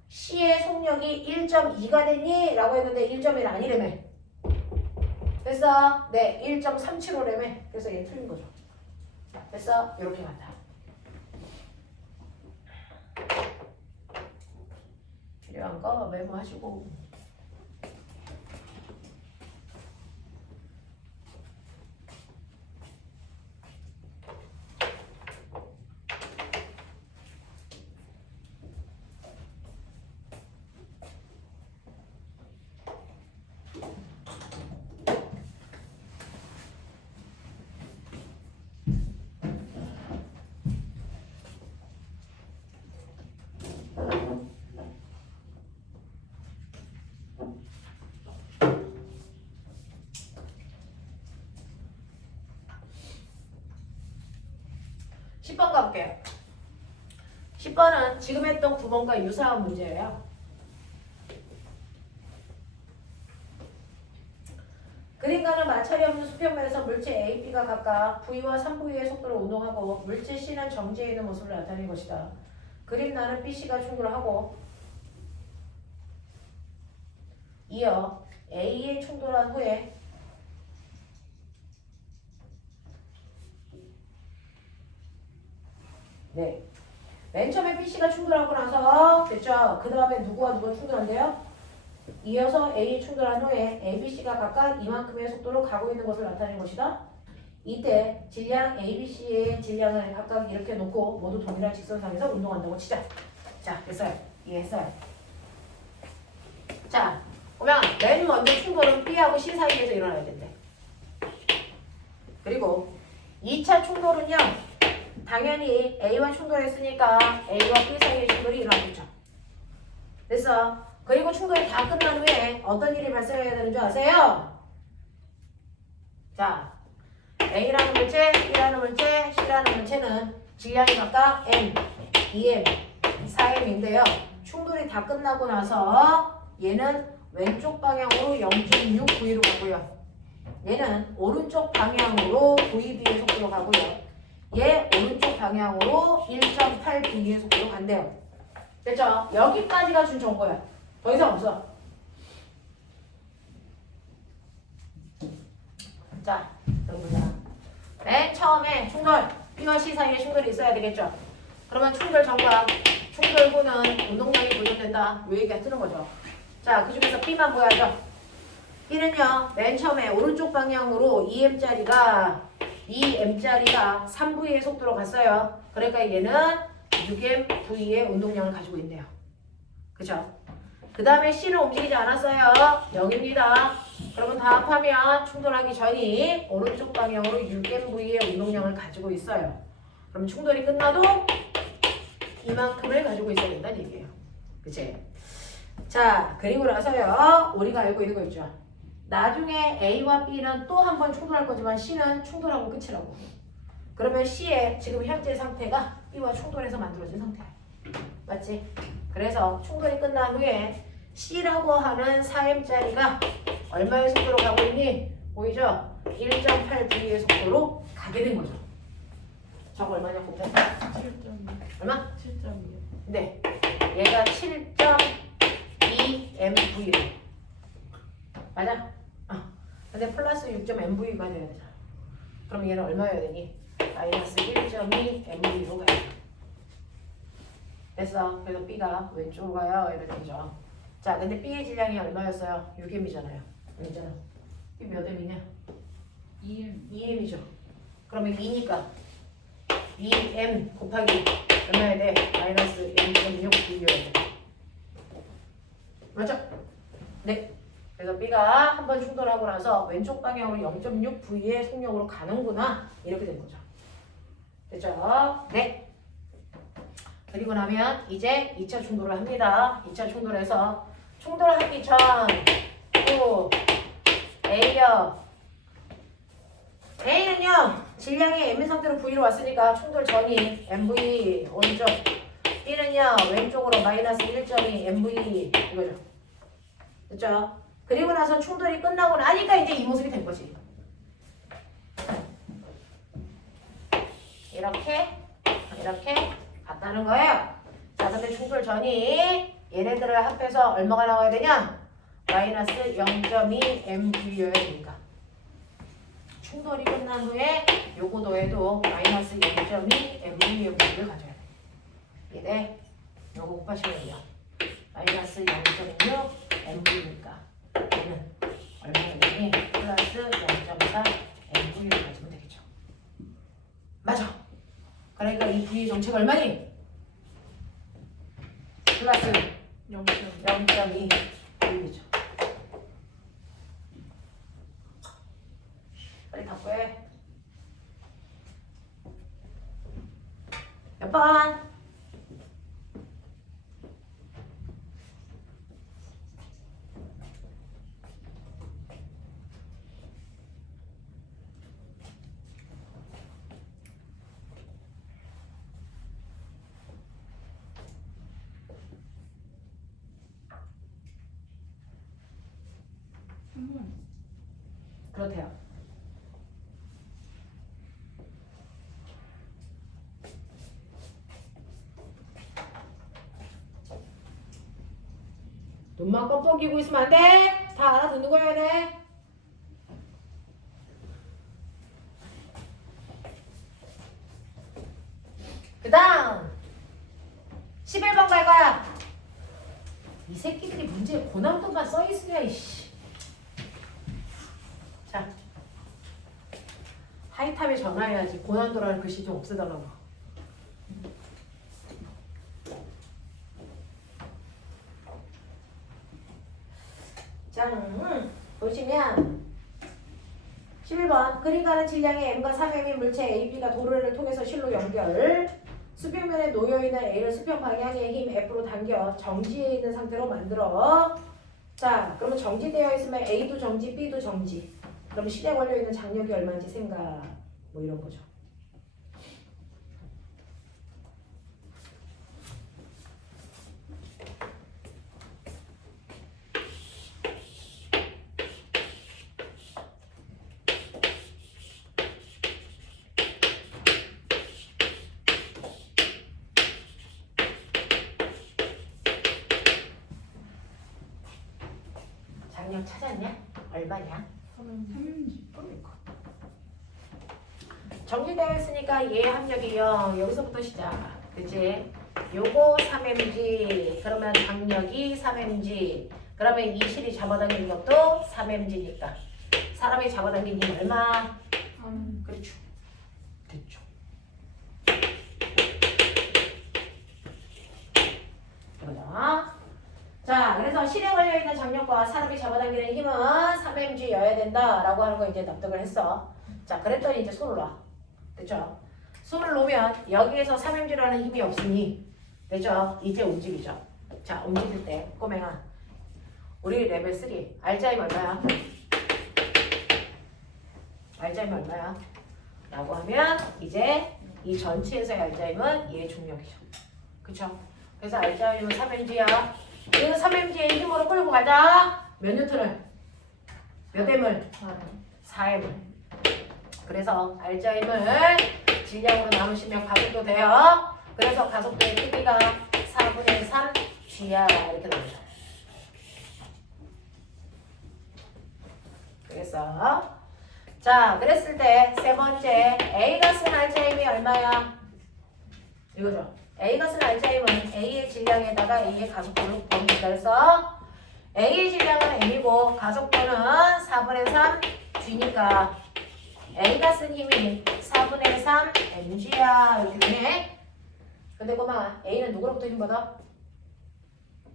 C의 속력이 1.2가 됐니? 라고 했는데 1.1 아니래며. 됐어? 네, 1.375래며. 그래서 얘 틀린 거죠. 됐어? 이렇게 간다. 필요한 거 메모하시고. (10번) 가볼게요. 10번은 지금 했던 9번과 유사한 문제예요. 그림과는 마찰이 없는 수평면에서 물체 A, B가 각각 V와 3V의 속도로 운동하고 물체 C는 정지해 있는 모습을 나타낸 것이다. 그림 나는 B, C가 충돌하고 이어 A에 충돌한 후에 네. 맨 처음에 BC가 충돌하고 나서 됐죠? 그 다음에 누구와 누가 충돌한대요? 이어서 A에 충돌한 후에 A, B, C가 각각 이만큼의 속도로 가고 있는 것을 나타낸 것이다. 이때 질량 A, B, C의 질량을 각각 이렇게 놓고 모두 동일한 직선상에서 운동한다고 치자. 자, 됐어요. 이해했어요? 자, 그러면 맨 먼저 충돌은 B하고 C 사이에서 일어나야 된대. 그리고 2차 충돌은요. 당연히 A와 충돌했으니까 A와 B 사이의 충돌이 일어나겠죠. 됐어. 그리고 충돌이 다 끝난 후에 어떤 일이 발생해야 되는 줄 아세요? 자, A라는 물체, B라는 물체, C라는 물체는 질량이 각각 M, 2M, 4M인데요. 충돌이 다 끝나고 나서 얘는 왼쪽 방향으로 0.6V로 가고요. 얘는 오른쪽 방향으로 VB의 속도로 가고요. 얘 오른쪽 방향으로 1.8V의 속도로 간대요. 됐죠? 여기까지가 준 정보야. 더 이상 없어. 자, 그럼 보자. 맨 처음에 충돌, B와 C 사이에 충돌이 있어야 되겠죠? 그러면 충돌 전과 충돌 후는 운동량이 보존된다. 요 얘기가 뜨는 거죠. 자, 그 중에서 B만 보야죠. B는요, 맨 처음에 오른쪽 방향으로 2M짜리가 3V의 속도로 갔어요. 그러니까 얘는 6MV의 운동량을 가지고 있네요. 그죠? 그 다음에 C는 움직이지 않았어요. 0입니다. 그러면 다 합하면 충돌하기 전이 오른쪽 방향으로 6MV의 운동량을 가지고 있어요. 그럼 충돌이 끝나도 이만큼을 가지고 있어야 된다는 얘기예요. 그치? 자, 그리고 나서요. 우리가 알고 있는 거 있죠? 나중에 A와 B는 또 한 번 충돌할 거지만 C는 충돌하고 끝이라고. 그러면 C의 지금 현재 상태가 B와 충돌해서 만들어진 상태야. 맞지? 그래서 충돌이 끝난 후에 C라고 하는 4M짜리가 얼마의 속도로 가고 있니? 보이죠? 1.8V의 속도로 가게 된 거죠. 저거 얼마냐 곱해? 7.2. 얼마? 7.2요. 네. 얘가 7.2MV래. 맞아? 근데 플러스 6.MV가 돼야 되잖아. 그럼 얘는 얼마여야 되니? 마이너스 1.2MV로 가야 돼. 됐어. 그래서 B가 왼쪽으로 가요. 이렇게 되죠. 자, 근데 B의 질량이 얼마였어요? 6M이잖아요. 아니잖아. B 몇 M이냐? 2M. 2M이죠. 그러면 2니까 2M 곱하기 얼마야 돼? 마이너스 0.6V여야 돼. 맞죠? 네. 그래서 B가 한번 충돌하고 나서 왼쪽 방향으로 0.6V의 속력으로 가는구나. 이렇게 된 거죠. 됐죠? 네. 그리고 나면 이제 2차 충돌을 합니다. 2차 충돌해서 충돌하기 전 또 A요. A는요. 질량이 M인 상태로 V로 왔으니까 충돌 전이 MV 오른쪽. B는요. 왼쪽으로 마이너스 1점이 MV 이거죠. 됐죠? 그리고 나서 충돌이 끝나고 나니까 이제 이 모습이 된 거지. 이렇게 갔다는 거예요. 자, 근데 충돌 전이 얘네들을 합해서 얼마가 나와야 되냐? 마이너스 0.2 MV여야 되니까. 충돌이 끝난 후에 요거 더해도 마이너스 0.2 MV의 무게를 가져야 돼. 이게 요거 곱하시면요. 마이너스 0.6 MV니까 얘는 얼마나 되니? 플러스 0.4 MV를 가지면 되겠죠. 맞아. 그러니까 이 V의 정체가 얼마니? 플러스 0.2 V죠. 빨리 답고 해. 몇 번? 그렇대요. 눈만 껌뻑이고 있으면 안 돼. 다 알아듣는 거여야 돼. 그 다음 11번 갈 거야. 이 새끼들이 문제에 고난도만 써있으냐 이씨. 자, 하이탑에 전화해야지. 고난도라는 글씨 좀 없애달라고. 자, 보시면 11번 그림 가는 질량의 M과 3M인 물체 AB가 도로를 통해서 실로 연결. 수평면에 놓여있는 A를 수평 방향의 힘 F로 당겨 정지해 있는 상태로 만들어. 자, 그러면 정지되어 있으면 A도 정지, B도 정지. 그럼 실에 걸려있는 장력이 얼마인지 생각. 뭐 이런 거죠. 장력 찾았냐? 얼마냐? 3인지. 그러니까. 정지되어 있으니까 얘 합력이 0. 여기서부터 시작. 그치? 요거 3mg. 그러면 장력이 3mg. 그러면 이 실이 잡아당긴 것도 3mg니까. 사람이 잡아당긴 힘 얼마? 그렇죠. 됐죠. 이거죠. 자, 그래서 실에 걸려있는 장력과 사람이 잡아당기는 힘은 3mg여야 된다라고 하는 거 이제 납득을 했어. 자, 그랬더니 이제 손을 놔. 됐죠? 손을 놓으면 여기에서 3mg라는 힘이 없으니 됐죠? 이제 움직이죠. 자, 움직일 때 꼬맹아 우리 레벨 3 알자임 얼마야? 알자임 얼마야? 라고 하면 이제 이 전체에서의 알자임은 얘의 중력이죠. 그쵸? 그래서 알자임은 3mg야. 그 3mg의 힘으로 끌고 가자. 몇 뉴턴을? 몇 M을? 4M을. 그래서 알자임을 질량으로 나누시면 가속도 돼요. 그래서 가속도의 크기가 4분의 3 G야 이렇게 나옵니다. 그래서 자, 그랬을 때 세 번째 A가 쓴 알자임이 얼마야? 이거죠. A가 쓴 알자임은 A의 질량에다가 A의 가속도를 곱합니다. 그래서 A의 질량은 M이고 가속도는 4분의 3 G니까 A가 쓴 힘이 4분의 3 mg야 이렇게 되네. 근데 꼬마 A는 누구로부터 힘받아?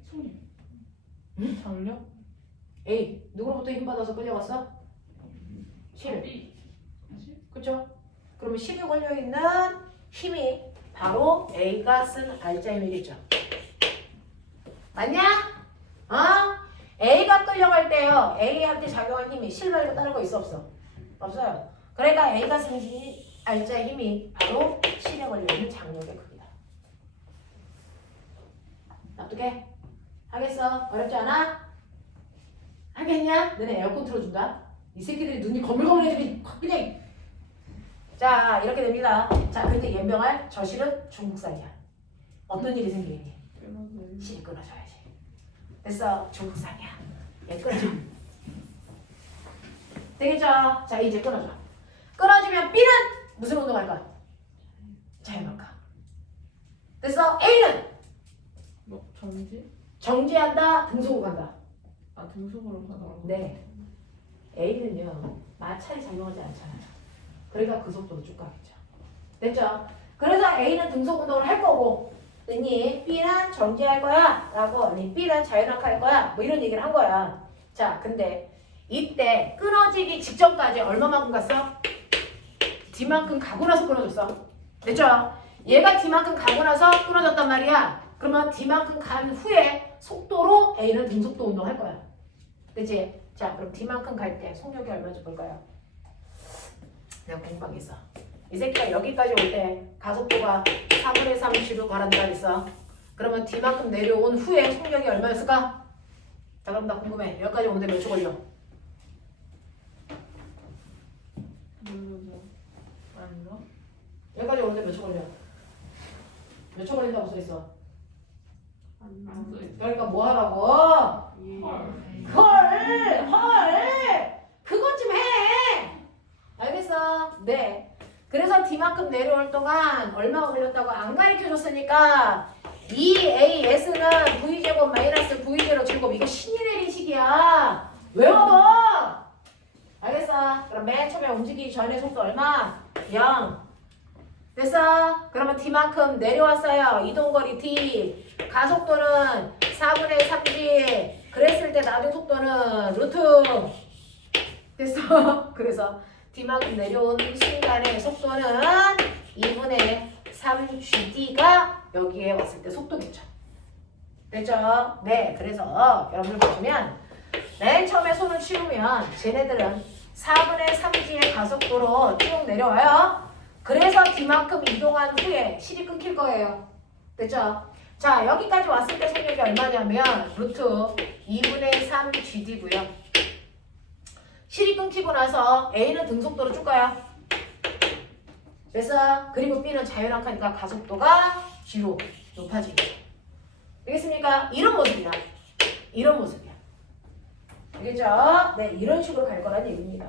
소리. 장력? A 누구로부터 힘받아서 끌려갔어? 10. B. 다시? 그쵸? 그러면 10이 걸려있는 힘이 바로 A가 쓴 알자 힘이겠죠. 맞냐? 어? A가 끌려갈 때요. A한테 작용한 힘이 실 말고 다른 거 있어 없어? 없어요. 그러니까 A가 쓴 알자의 힘이 바로 실에 걸려있는 장력의 크기다. 납득해? 하겠어? 어렵지 않아? 하겠냐? 너네 에어컨 틀어준다. 이 새끼들이 눈이 거물거물해지니 그냥. 자 이렇게 됩니다. 자 근데 연병할 저 실은 중국산이야. 어떤 일이 생기니? 끊어져요. 실이 끊어져야지. 됐어. 중국산이야. 얘 끊어져. 되겠죠? 자 이제 끊어져. 끊어지면 B는 무슨 운동할 거야? 자연환경. 됐어? A는 뭐 전지? 정지한다. 등속으로 간다. 아 등속으로 가다가. 네. A는요 마찰이 작용하지 않잖아요. 그러니까 그 속도로 쭉 가겠죠. 됐죠? 그래서 A는 등속 운동을 할 거고, 아니 B는 정지할 거야, 라고 아니 B는 자연학할 거야, 뭐 이런 얘기를 한 거야. 자, 근데 이때 끊어지기 직전까지 얼마만큼 갔어? D만큼 가고 나서 끊어졌어. 됐죠? 얘가 D만큼 가고 나서 끊어졌단 말이야. 그러면 D만큼 간 후에 속도로 A는 등속도 운동할 거야. 그치? 자, 그럼 D만큼 갈 때 속력이 얼마인지 볼까요? 내가 공부하겠어. 이 새끼가 여기까지 올 때 가속도가 3분의 3 G로 가란다 그랬어. 그러면 D만큼 내려온 후에 속력이 얼마였을까? 자, 그럼 나 궁금해. 여기까지 오는데 몇 초 걸려? 모르죠. 아닌가? 여기까지 오는데 몇 초 걸려? 몇 초 걸린다고 써있어? 안 써있어. 그러니까 뭐 하라고? 헐! 그것 좀 해! 알겠어? 네. 그래서 D만큼 내려올 동안 얼마가 걸렸다고 안 가르쳐줬으니까 2AS는 V제곱 마이너스 V0 제곱 이거 신이 내린 식이야. 외워둬! 알겠어? 그럼 맨 처음에 움직이기 전에 속도 얼마? 0. 됐어? 그러면 D만큼 내려왔어요. 이동거리 D. 가속도는 4분의 3G. 그랬을 때 나중 속도는 루트. 됐어? 그래서 D만큼 내려온 순간의 속도는 2분의 3GD가 여기에 왔을 때 속도겠죠. 됐죠? 네, 그래서 여러분들 보시면 맨 처음에 손을 치우면 쟤네들은 4분의 3G의 가속도로 쭉 내려와요. 그래서 D만큼 이동한 후에 실이 끊길 거예요. 됐죠? 자, 여기까지 왔을 때 속력이 얼마냐면 루트 2분의 3GD고요. 실이 끊기고 나서 A는 등속도로 쭉 가요. 됐어? 그리고 B는 자연학하니까 가속도가 G로 높아지죠. 되겠습니까? 이런 모습이야. 이런 모습이야. 되겠죠? 네, 이런 식으로 갈 거란 얘기입니다.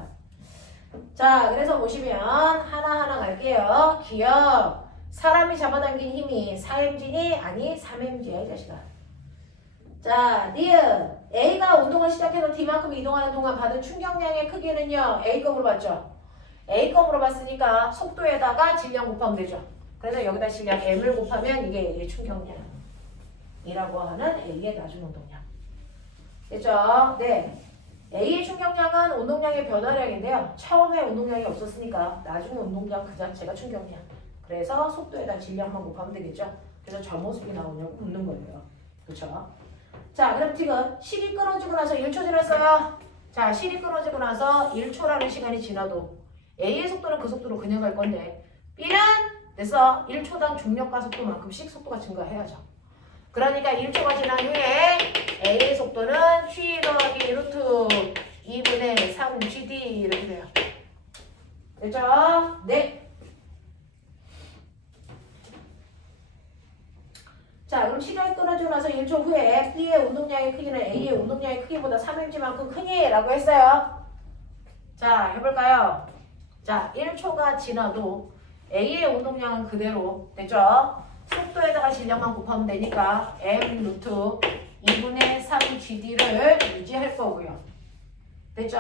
자, 그래서 보시면 하나하나 갈게요. 기억. 사람이 잡아당긴 힘이 4mg니? 아니 3mg야 이 자식아. 자, 니은. A가 운동을 시작해서 D만큼 이동하는 동안 받은 충격량의 크기는요. A급으로 봤죠? A급으로 봤으니까 속도에다가 질량 곱하면 되죠. 그래서 여기다 질량 M을 곱하면 이게 A의 충격량이라고 하는 A의 나중 운동량. 됐죠? 네. A의 충격량은 운동량의 변화량인데요. 처음에 운동량이 없었으니까 나중 운동량 그 자체가 충격량. 그래서 속도에다 질량만 곱하면 되겠죠. 그래서 저 모습이 나오냐고 묻는 거예요. 그렇죠? 자, 그럼 지금 실이 끊어지고 나서 1초 지났어요. 자, 실이 끊어지고 나서 1초라는 시간이 지나도 A의 속도는 그 속도로 그냥 갈 건데 B는 그래서 1초당 중력과 속도만큼씩 속도가 증가해야죠. 그러니까 1초가 지난 후에 A의 속도는 G 더하기 루트 2분의 3GD 이렇게 돼요. 됐죠? 네. 자, 그럼 시간이 끊어지고 나서 1초 후에 B의 운동량의 크기는 A의 운동량의 크기보다 3mg만큼 크니? 라고 했어요. 자, 해볼까요? 자, 1초가 지나도 A의 운동량은 그대로 됐죠? 속도에다가 질량만 곱하면 되니까 M 루트 2분의 3GD를 유지할 거고요. 됐죠?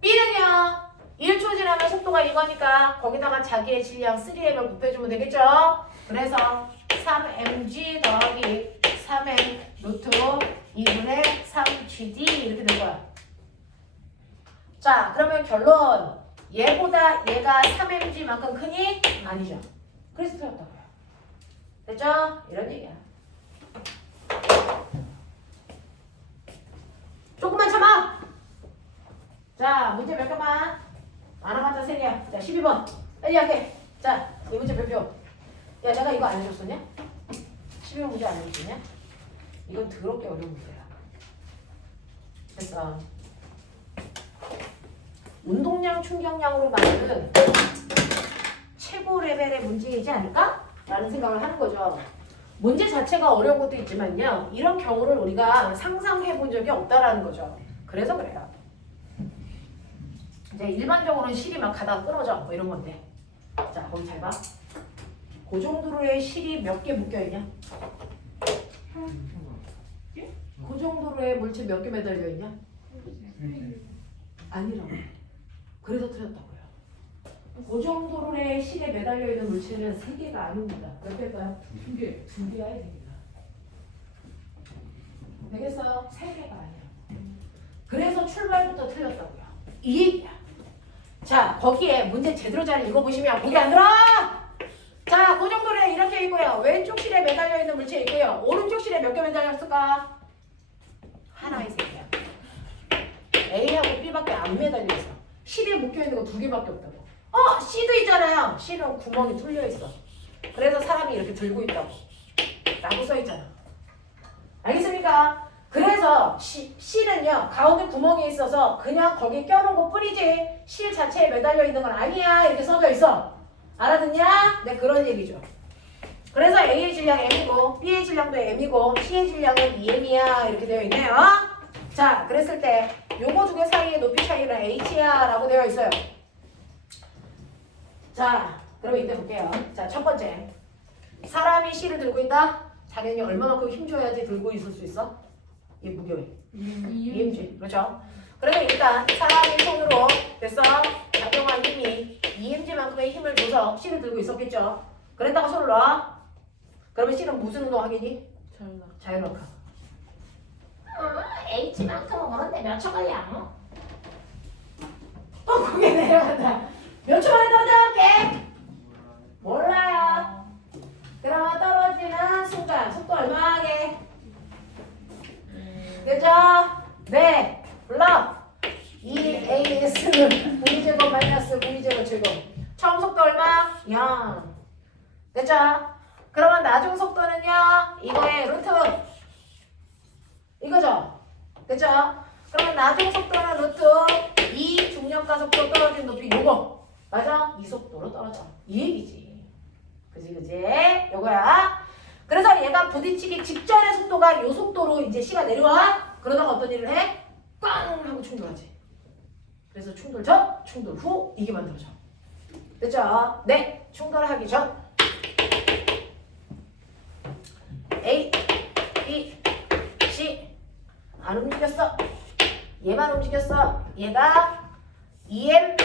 B는요. 1초 지나면 속도가 이거니까 거기다가 자기의 질량 3M을 곱해주면 되겠죠? 그래서 3mg 더하기 3m 루트 2분의 3gd 이렇게 될 거야. 자, 그러면 결론. 얘보다 얘가 3mg만큼 크니? 아니죠. 그래서 틀렸다고요. 됐죠? 이런 얘기야. 조금만 참아. 자, 문제 몇 개만. 많아봤자 3개야. 자, 12번. 빨리 할게. 자, 이 문제 별표. 야, 내가 이거 안 해줬었냐? 12번 문제 안 해줬었냐? 이건 더럽게 어려운 문제야. 됐어. 운동량, 충격량으로 만든 최고 레벨의 문제이지 않을까? 라는 생각을 하는 거죠. 문제 자체가 어려운 것도 있지만요. 이런 경우를 우리가 상상해 본 적이 없다라는 거죠. 그래서 그래요. 이제 일반적으로는 실이 막 가다가 끊어져. 뭐 이런 건데. 자, 거기 잘 봐. 그 정도로의 실이 몇 개 묶여있냐? 그 정도로의 물체 몇 개 매달려 있냐? 아니라고. 그래서 틀렸다고요. 그 정도로의 실에 매달려 있는 물체는 3개가 아닙니다. 몇 개일까요? 2개. 2개야 됩니다. 되겠어요? 3개가 아니야. 그래서 출발부터 틀렸다고요. 이 얘기야. 자, 거기에 문제 제대로 잘 읽어보시면 보기 안 들어! 자, 그 정도로 이렇게 있고요. 왼쪽 실에 매달려 있는 물체 있고요. 오른쪽 실에 몇 개 매달렸을까? 하나의 3개야. A하고 B밖에 안 매달려 있어. 실에 묶여있는 거 2개밖에 없다고. C도 있잖아요. C는 구멍이 뚫려 있어. 그래서 사람이 이렇게 들고 있다고. 라고 써 있잖아. 알겠습니까? 그래서 실은요, 가운데 구멍이 있어서 그냥 거기 껴놓은 것 뿐이지 실 자체에 매달려 있는 건 아니야. 이렇게 써져 있어. 알아듣냐? 네, 그런 얘기죠. 그래서 A의 질량 M이고 B의 질량도 M이고 C의 질량은 2M이야. 이렇게 되어 있네요. 자, 그랬을 때 요거 2개 사이의 높이 차이는 H야 라고 되어 있어요. 자, 그럼 이때 볼게요. 자, 첫 번째. 사람이 실을 들고 있다? 당연히 얼마만큼 힘줘야지 들고 있을 수 있어? 이 무게에. EMG. 그렇죠? 그러면 일단 사람이 손으로 됐어? 작용한 힘이 EMG만큼의 힘을 줘서 실을 들고 있었겠죠? 그랬다가 손을 놔? 그러면 실은 무슨 운동 하겠니? 자유낙하. H만큼은 그런데 몇 초 걸려? 고개 내려간다. 몇 초 만에 떨어져갈게? 몰라요. 그러면 떨어지는 순간 속도 얼마 하게? 그죠? 네. 불러. 2AS는 V제곱 마이너스 V제곱 제곱. 처음 속도 얼마? 0. 됐죠? 그러면 나중 속도는요? 이거의 루트. 이거죠? 됐죠? 그러면 나중 속도는 루트 2 중력가 속도 떨어진 높이 요거. 맞아? 이 속도로 떨어져. 이 얘기지. 그지? 요거야. 그래서 얘가 부딪히기 직전의 속도가 요 속도로 이제 C가 내려와. 그러다가 어떤 일을 해? 꽝! 하고 충돌하지. 그래서 충돌 전, 충돌 후 이게 만들어져. 됐죠? 네. 충돌하기 전. A, B, C. 안 움직였어. 얘만 움직였어. 얘가 EM.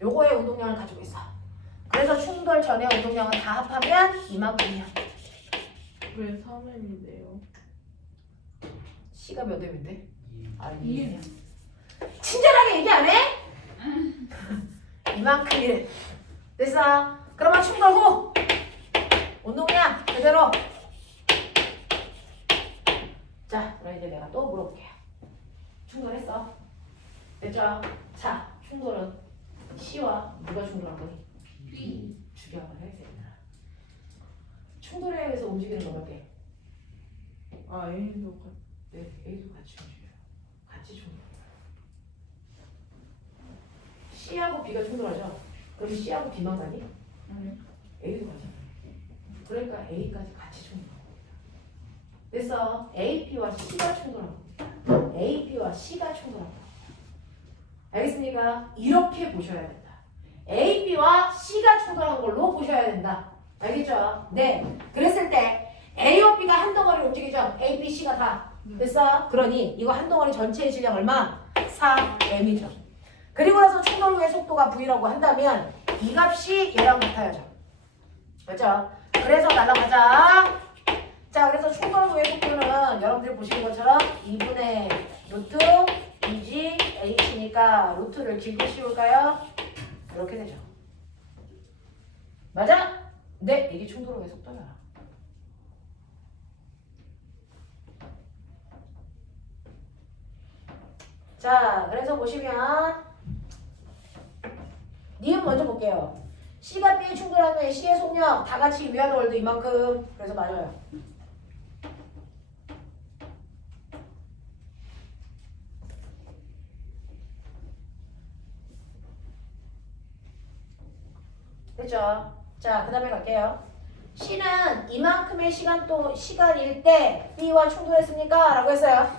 요거의 운동량을 가지고 있어. 그래서 충돌 전의 운동량을 다 합하면 이만큼이야. 왜 3M인데요? C가 몇 M인데? 아, 2M. 친절하게 얘기 안 해? 이만큼이래. 됐어? 그러면 충돌 후 운동량 그대로. 자, 그럼 이제 내가 또 물어볼게요. 충돌했어? 됐죠? 자, 충돌은 C와 누가 충돌한 거니? B. 주격을 해야 되겠다. 충돌에 의해서 움직이는 거 몇 개? 아, A도 같 네, A도 같이 움직여요. 같이 충돌. C하고 B가 충돌하죠? 그럼 C하고 B만 가니? 아니. A도 가잖아요. 그러니까 A까지 같이 충돌하는 겁니다. 그래서 AP와 C가 충돌한 겁니다. AP와 C가 충돌한 겁니다. 알겠습니까? 이렇게 보셔야 된다. AB와 C가 충돌한 걸로 보셔야 된다. 알겠죠? 네. 그랬을 때 A와 B가 한 덩어리 움직이죠? A, B, C가 다. 됐어? 그러니 이거 한 덩어리 전체의 질량 얼마? 4M이죠. 그리고 나서 충돌 후의 속도가 V라고 한다면 이 값이 얘랑 같아야죠. 맞죠? 그래서 날라가자. 자, 그래서 충돌 구의 속도는 여러분들이 보시는 것처럼 2분의 루트 2g h니까 루트를 길게 씌울까요? 이렇게 되죠. 맞아? 네, 이게 충돌 구의 속도야. 자, 그래서 보시면 니은 먼저 볼게요. C가 B에 충돌하면 C의 속력 다 같이 위아래 월드 이만큼. 그래서 맞아요. 됐죠? 자, 그 다음에 갈게요. C는 이만큼의 시간일 때 B와 충돌했습니까? 라고 했어요.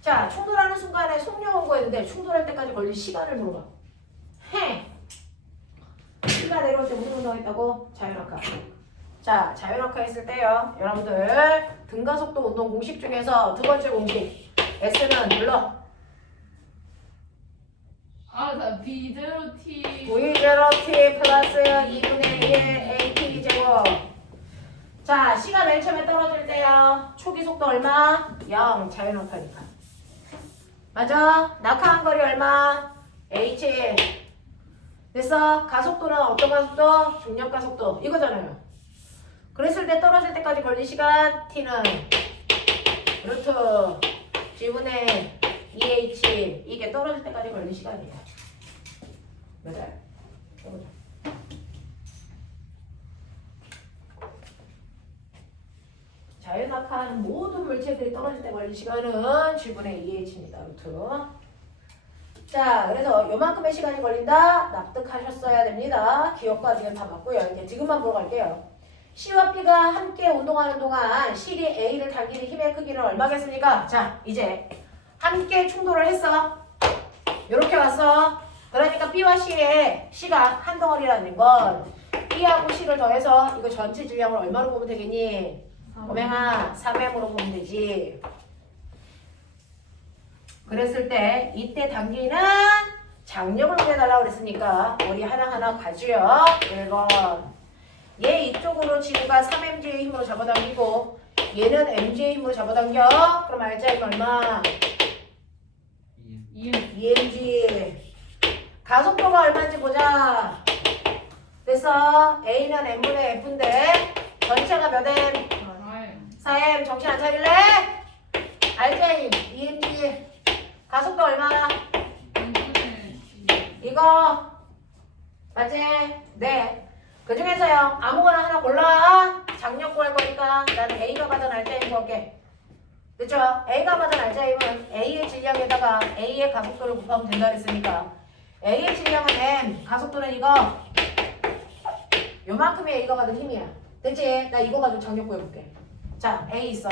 자, 충돌하는 순간에 속력은 구했는데 충돌할 때까지 걸린 시간을 물어봐. C가 내려올 때 무슨 운동했다고? 자연학화. 자, 자연학화 했을 때요. 여러분들 등가속도 운동 공식 중에서 두 번째 공식 S는 불러. 나 B0 T. V0T 플러스 2분의 1 AT 제곱. 자, C가 맨 처음에 떨어질 때요. 초기 속도 얼마? 0. 자연학화니까. 맞아? 낙하한 거리 얼마? H. 됐어? 가속도는 어떤 가속도? 중력 가속도. 이거잖아요. 그랬을 때 떨어질 때까지 걸린 시간 T는 루트 G분의 2H. 이게 떨어질 때까지 걸린 시간이에요. 맞아요. 해보자. 자연낙하하는 모든 물체들이 떨어질 때 걸린 시간은 G분의 2H입니다. 루트. 자, 그래서 요만큼의 시간이 걸린다. 납득하셨어야 됩니다. 기억과 지금 다 맞고요. 이제 지금만 보러 갈게요. C와 B가 함께 운동하는 동안 실이 A를 당기는 힘의 크기는 얼마겠습니까? 자, 이제 함께 충돌을 했어. 요렇게 왔어. 그러니까 B와 C가 한 덩어리라는 건 B하고 C를 더해서 이거 전체 질량을 얼마로 보면 되겠니? 오맹아 3M으로 보면 되지. 그랬을 때 이때 당기는 장력을 구해달라고 그랬으니까 우리 하나하나 가지요. 1번 얘 이쪽으로 지구가 3mg의 힘으로 잡아당기고 얘는 mg의 힘으로 잡아당겨. 그럼 알자면 얼마? 2mg. 가속도가 얼마인지 보자. 됐어. A는 m분의 F인데 전체가 몇 m? 4m. 정신 안 차릴래? 알자임 2mg. 가속도 얼마나? 이거 맞지? 네. 그 중에서요 아무거나 하나 골라. 장력 구할 거니까 나는 A가 받은 알자임 구할게. 그쵸? A가 받은 알자임은 A의 질량에다가 A의 가속도를 곱하면 된다 그랬으니까 A의 질량은 M, 가속도는 이거 요만큼이 A가 받은 힘이야. 됐지? 나 이거 가지고 장력 구해볼게. 자, A 있어.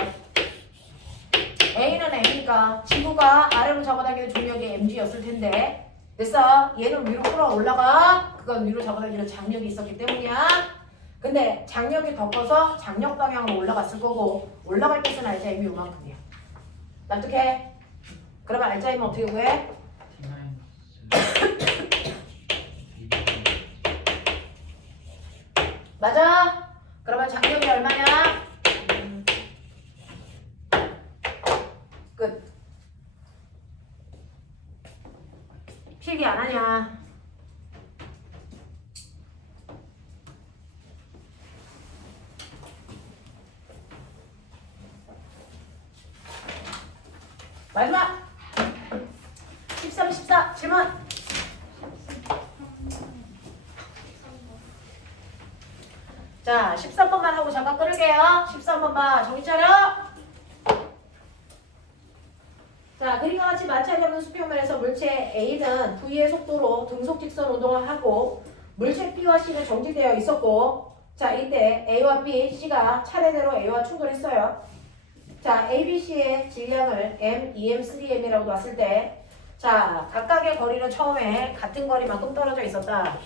A는 M이니까 지구가 아래로 잡아당기는 중력이 mg였을 텐데 됐어? 얘는 위로 끌어 올라가. 그건 위로 잡아당기는 장력이 있었기 때문이야. 근데 장력이 더 커서 장력 방향으로 올라갔을 거고 올라갈 때 쓴 알자임이 요만큼이야. 납득해? 그러면 알자임은 어떻게 구해? 맞아? 그러면 장력이 얼마냐? 끝. 필기 안 하냐? 마지막 13, 14 질문. 자, 13번만 하고 잠깐 끊을게요. 13번만 정신 차려. 자, 그림과 같이 마찰이 없는 수평면에서 물체 A는 V의 속도로 등속 직선 운동을 하고 물체 B와 C는 정지되어 있었고 자, 이때 A와 B, C가 차례대로 A와 충돌했어요. 자, A, B, C의 질량을 M, 2M, 3M이라고 놨을 때 자, 각각의 거리는 처음에 같은 거리만큼 떨어져 있었다.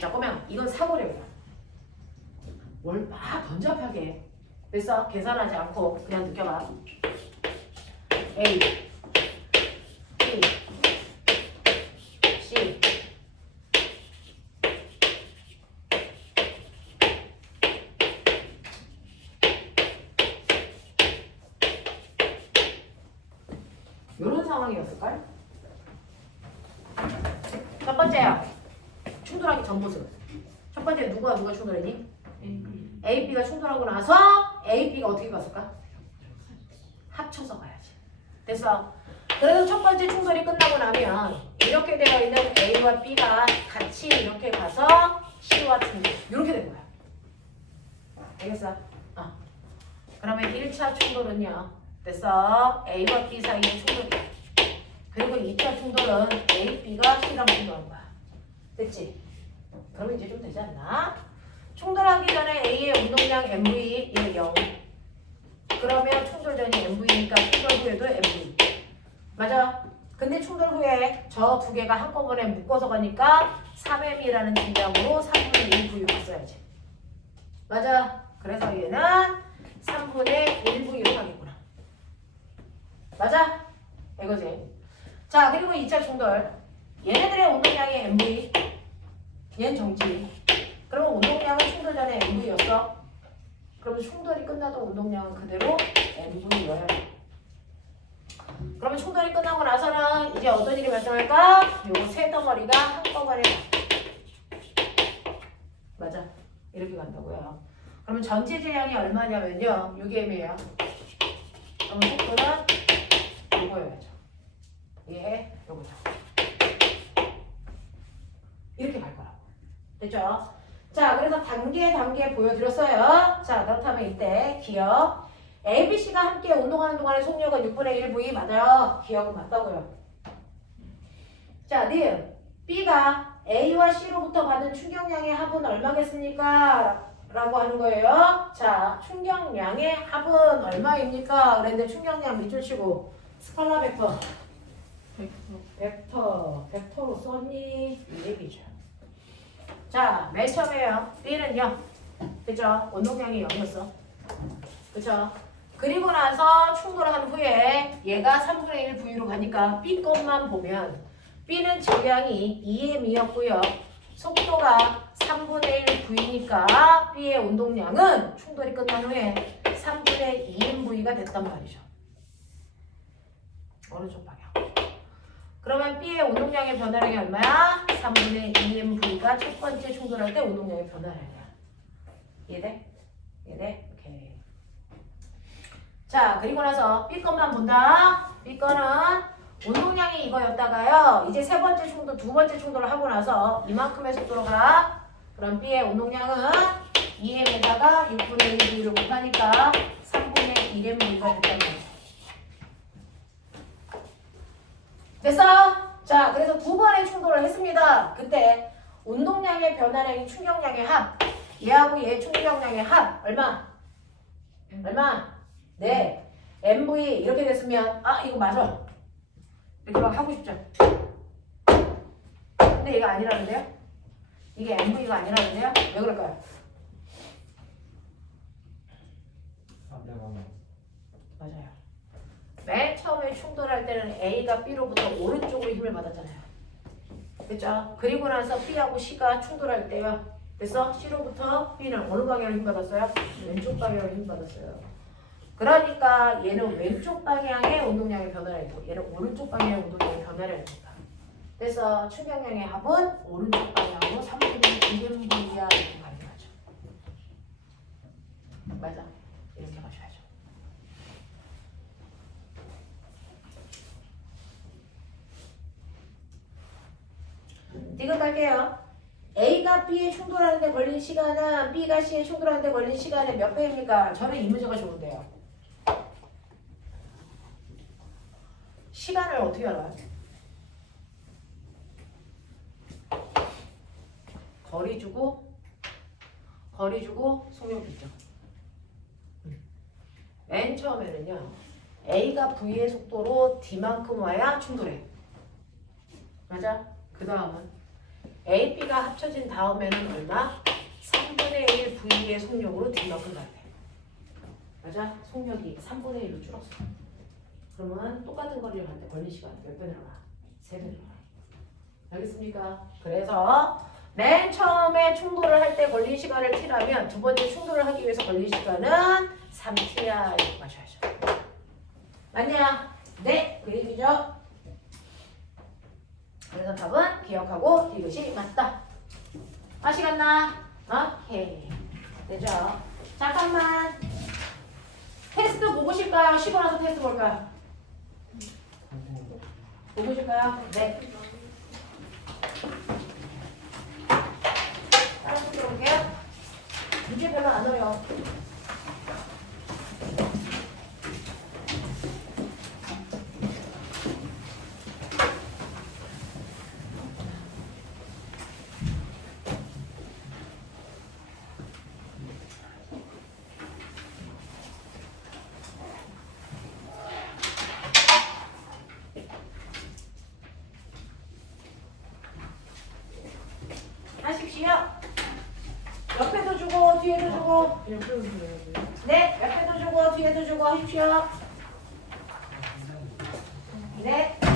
자, 보면 이건 사거리야. 뭘 막 번잡하게 그래서 계산하지 않고 그냥 느껴봐. A, B, C, 상황이었을까요? 첫 번째야. 충돌하기 전 모습. 첫 번째 누가 충돌했니? A, B가 충돌하고 나서 A, B가 어떻게 갔을까? 합쳐서 가야지. 됐어. 그래서 첫 번째 충돌이 끝나고 나면 이렇게 되어 있는 A와 B가 같이 이렇게 가서 C와 충돌. 이렇게 된 거야. 알겠어? 그러면 1차 충돌은요. 됐어. A와 B 사이의 충돌이야. 그리고 2차 충돌은 A, B가 C랑 충돌한 거야. 됐지? 그럼 이제 좀 되지 않나? 충돌하기 전에 A의 운동량 MV 1, 0. 그러면 충돌 전이 MV니까 충돌 후에도 MV. 맞아. 근데 충돌 후에 저 두 개가 한꺼번에 묶어서 가니까 3M이라는 질량으로 3분의 1 V로 갔어야지. 맞아. 그래서 얘는 3분의 1 V로 가겠구나. 맞아? 이거지. 자, 그리고 2차 충돌. 얘네들의 운동량이 MV. 얘는 정지. 그러면 운동량은 충돌 전에 MV였어. 그러면 충돌이 끝나도 운동량은 그대로 MV여야 해. 그러면 충돌이 끝나고 나서는 이제 어떤 일이 발생할까? 요 세 덩어리가 한꺼번에 맞아. 이렇게 간다고요. 그러면 전체 질량이 얼마냐면요. 6M이에요. 그럼 속도는 요거여야죠. 이해해? 요거죠. 이렇게 갈 거라고. 됐죠? 자, 그래서 단계 보여드렸어요. 자, 그렇다면 이때 기억. A, B, C가 함께 운동하는 동안의 속력은 6분의 1 V 맞아요. 기억은 맞다고요. 자, 니은 B가 A와 C로부터 받은 충격량의 합은 얼마겠습니까? 라고 하는 거예요. 자, 충격량의 합은 얼마입니까? 그랬는데 충격량 밑줄 치고 스칼라 벡터. 벡터로 썼니? 이 얘기죠. 자, 맨 처음에요. B는요. 그죠? 운동량이 0이었어. 그죠? 그리고 나서 충돌한 후에 얘가 3분의 1 V로 가니까 B 것만 보면 B는 질량이 2M이었고요. 속도가 3분의 1 V니까 B의 운동량은 충돌이 끝난 후에 3분의 2M V가 됐단 말이죠. 오른쪽 방향. 그러면 B의 운동량의 변화량이 얼마야? 3분의 2M V가 첫 번째 충돌할 때 운동량의 변화량이야. 이해돼? 이해돼? 오케이. 자, 그리고 나서 B 것만 본다. B 거는 운동량이 이거였다가요. 이제 세 번째 충돌, 두 번째 충돌을 하고 나서 이만큼의 속도로 가. 그럼 B의 운동량은 2M에다가 6분의 1V를 곱하니까 3분의 1M V가 됐단 말이야. 됐어? 자, 그래서 두 번의 충돌을 했습니다. 그때 운동량의 변화량이 충격량의 합. 얘하고 얘 충격량의 합. 얼마? 얼마? 네. MV 이렇게 됐으면 이거 맞아. 이렇게 막 하고 싶죠. 근데 얘가 아니라는데요? 이게 MV가 아니라는데요? 왜 그럴까요? 맞아요. 맨 처음에 충돌할 때는 A가 B로부터 오른쪽으로 힘을 받았잖아요. 그죠? 그리고 나서 B하고 C가 충돌할 때요. 그래서 C로부터 B는 어느 방향으로 힘 받았어요? 왼쪽 방향으로 힘 받았어요. 그러니까 얘는 왼쪽 방향의 운동량의 변화를 했고 얘는 오른쪽 방향의 운동량의 변화를 했습니다. 그래서 충격량의 합은 오른쪽 방향으로 3분의 2mV야 이렇게 가져가죠. 맞아. 이렇게 가져가죠. 이거 갈게요. A가 B에 충돌하는데 걸린 시간은 B가 C에 충돌하는데 걸린 시간의 몇 배입니까? 저는 이 문제가 좋은데요. 시간을 어떻게 알아요? 거리 주고 속력 있죠. 맨 처음에는요. A가 V의 속도로 D만큼 와야 충돌해. 맞아? 그 다음은 A, B가 합쳐진 다음에는 얼마? 3분의 1 V의 속력으로 D만큼 가야 돼. 맞아? 속력이 3분의 1로 줄었어. 그러면 똑같은 거리를 갈 때 걸린 시간 몇 배 늘어나? 3배 늘어나. 알겠습니까? 그래서 맨 처음에 충돌을 할 때 걸린 시간을 T라면 두 번째 충돌을 하기 위해서 걸린 시간은 3T야 이렇게 마셔야죠. 맞냐? 네, 그 얘기죠. 그래서 답은 기억하고 디귿이 맞다. 아시겠나? 오케이. 되죠? 잠깐만. 테스트 보고 쉴까요? 쉬고 나서 테스트 볼까요? 보고 쉴까요? 네. 다른 거 들어볼게요. 문제 별로 안 어려워. 하십시오. 옆에도 주고 뒤에도 주고. 옆에서 해야 돼요? 네, 옆에도 주고 뒤에도 주고 하십시오. 네.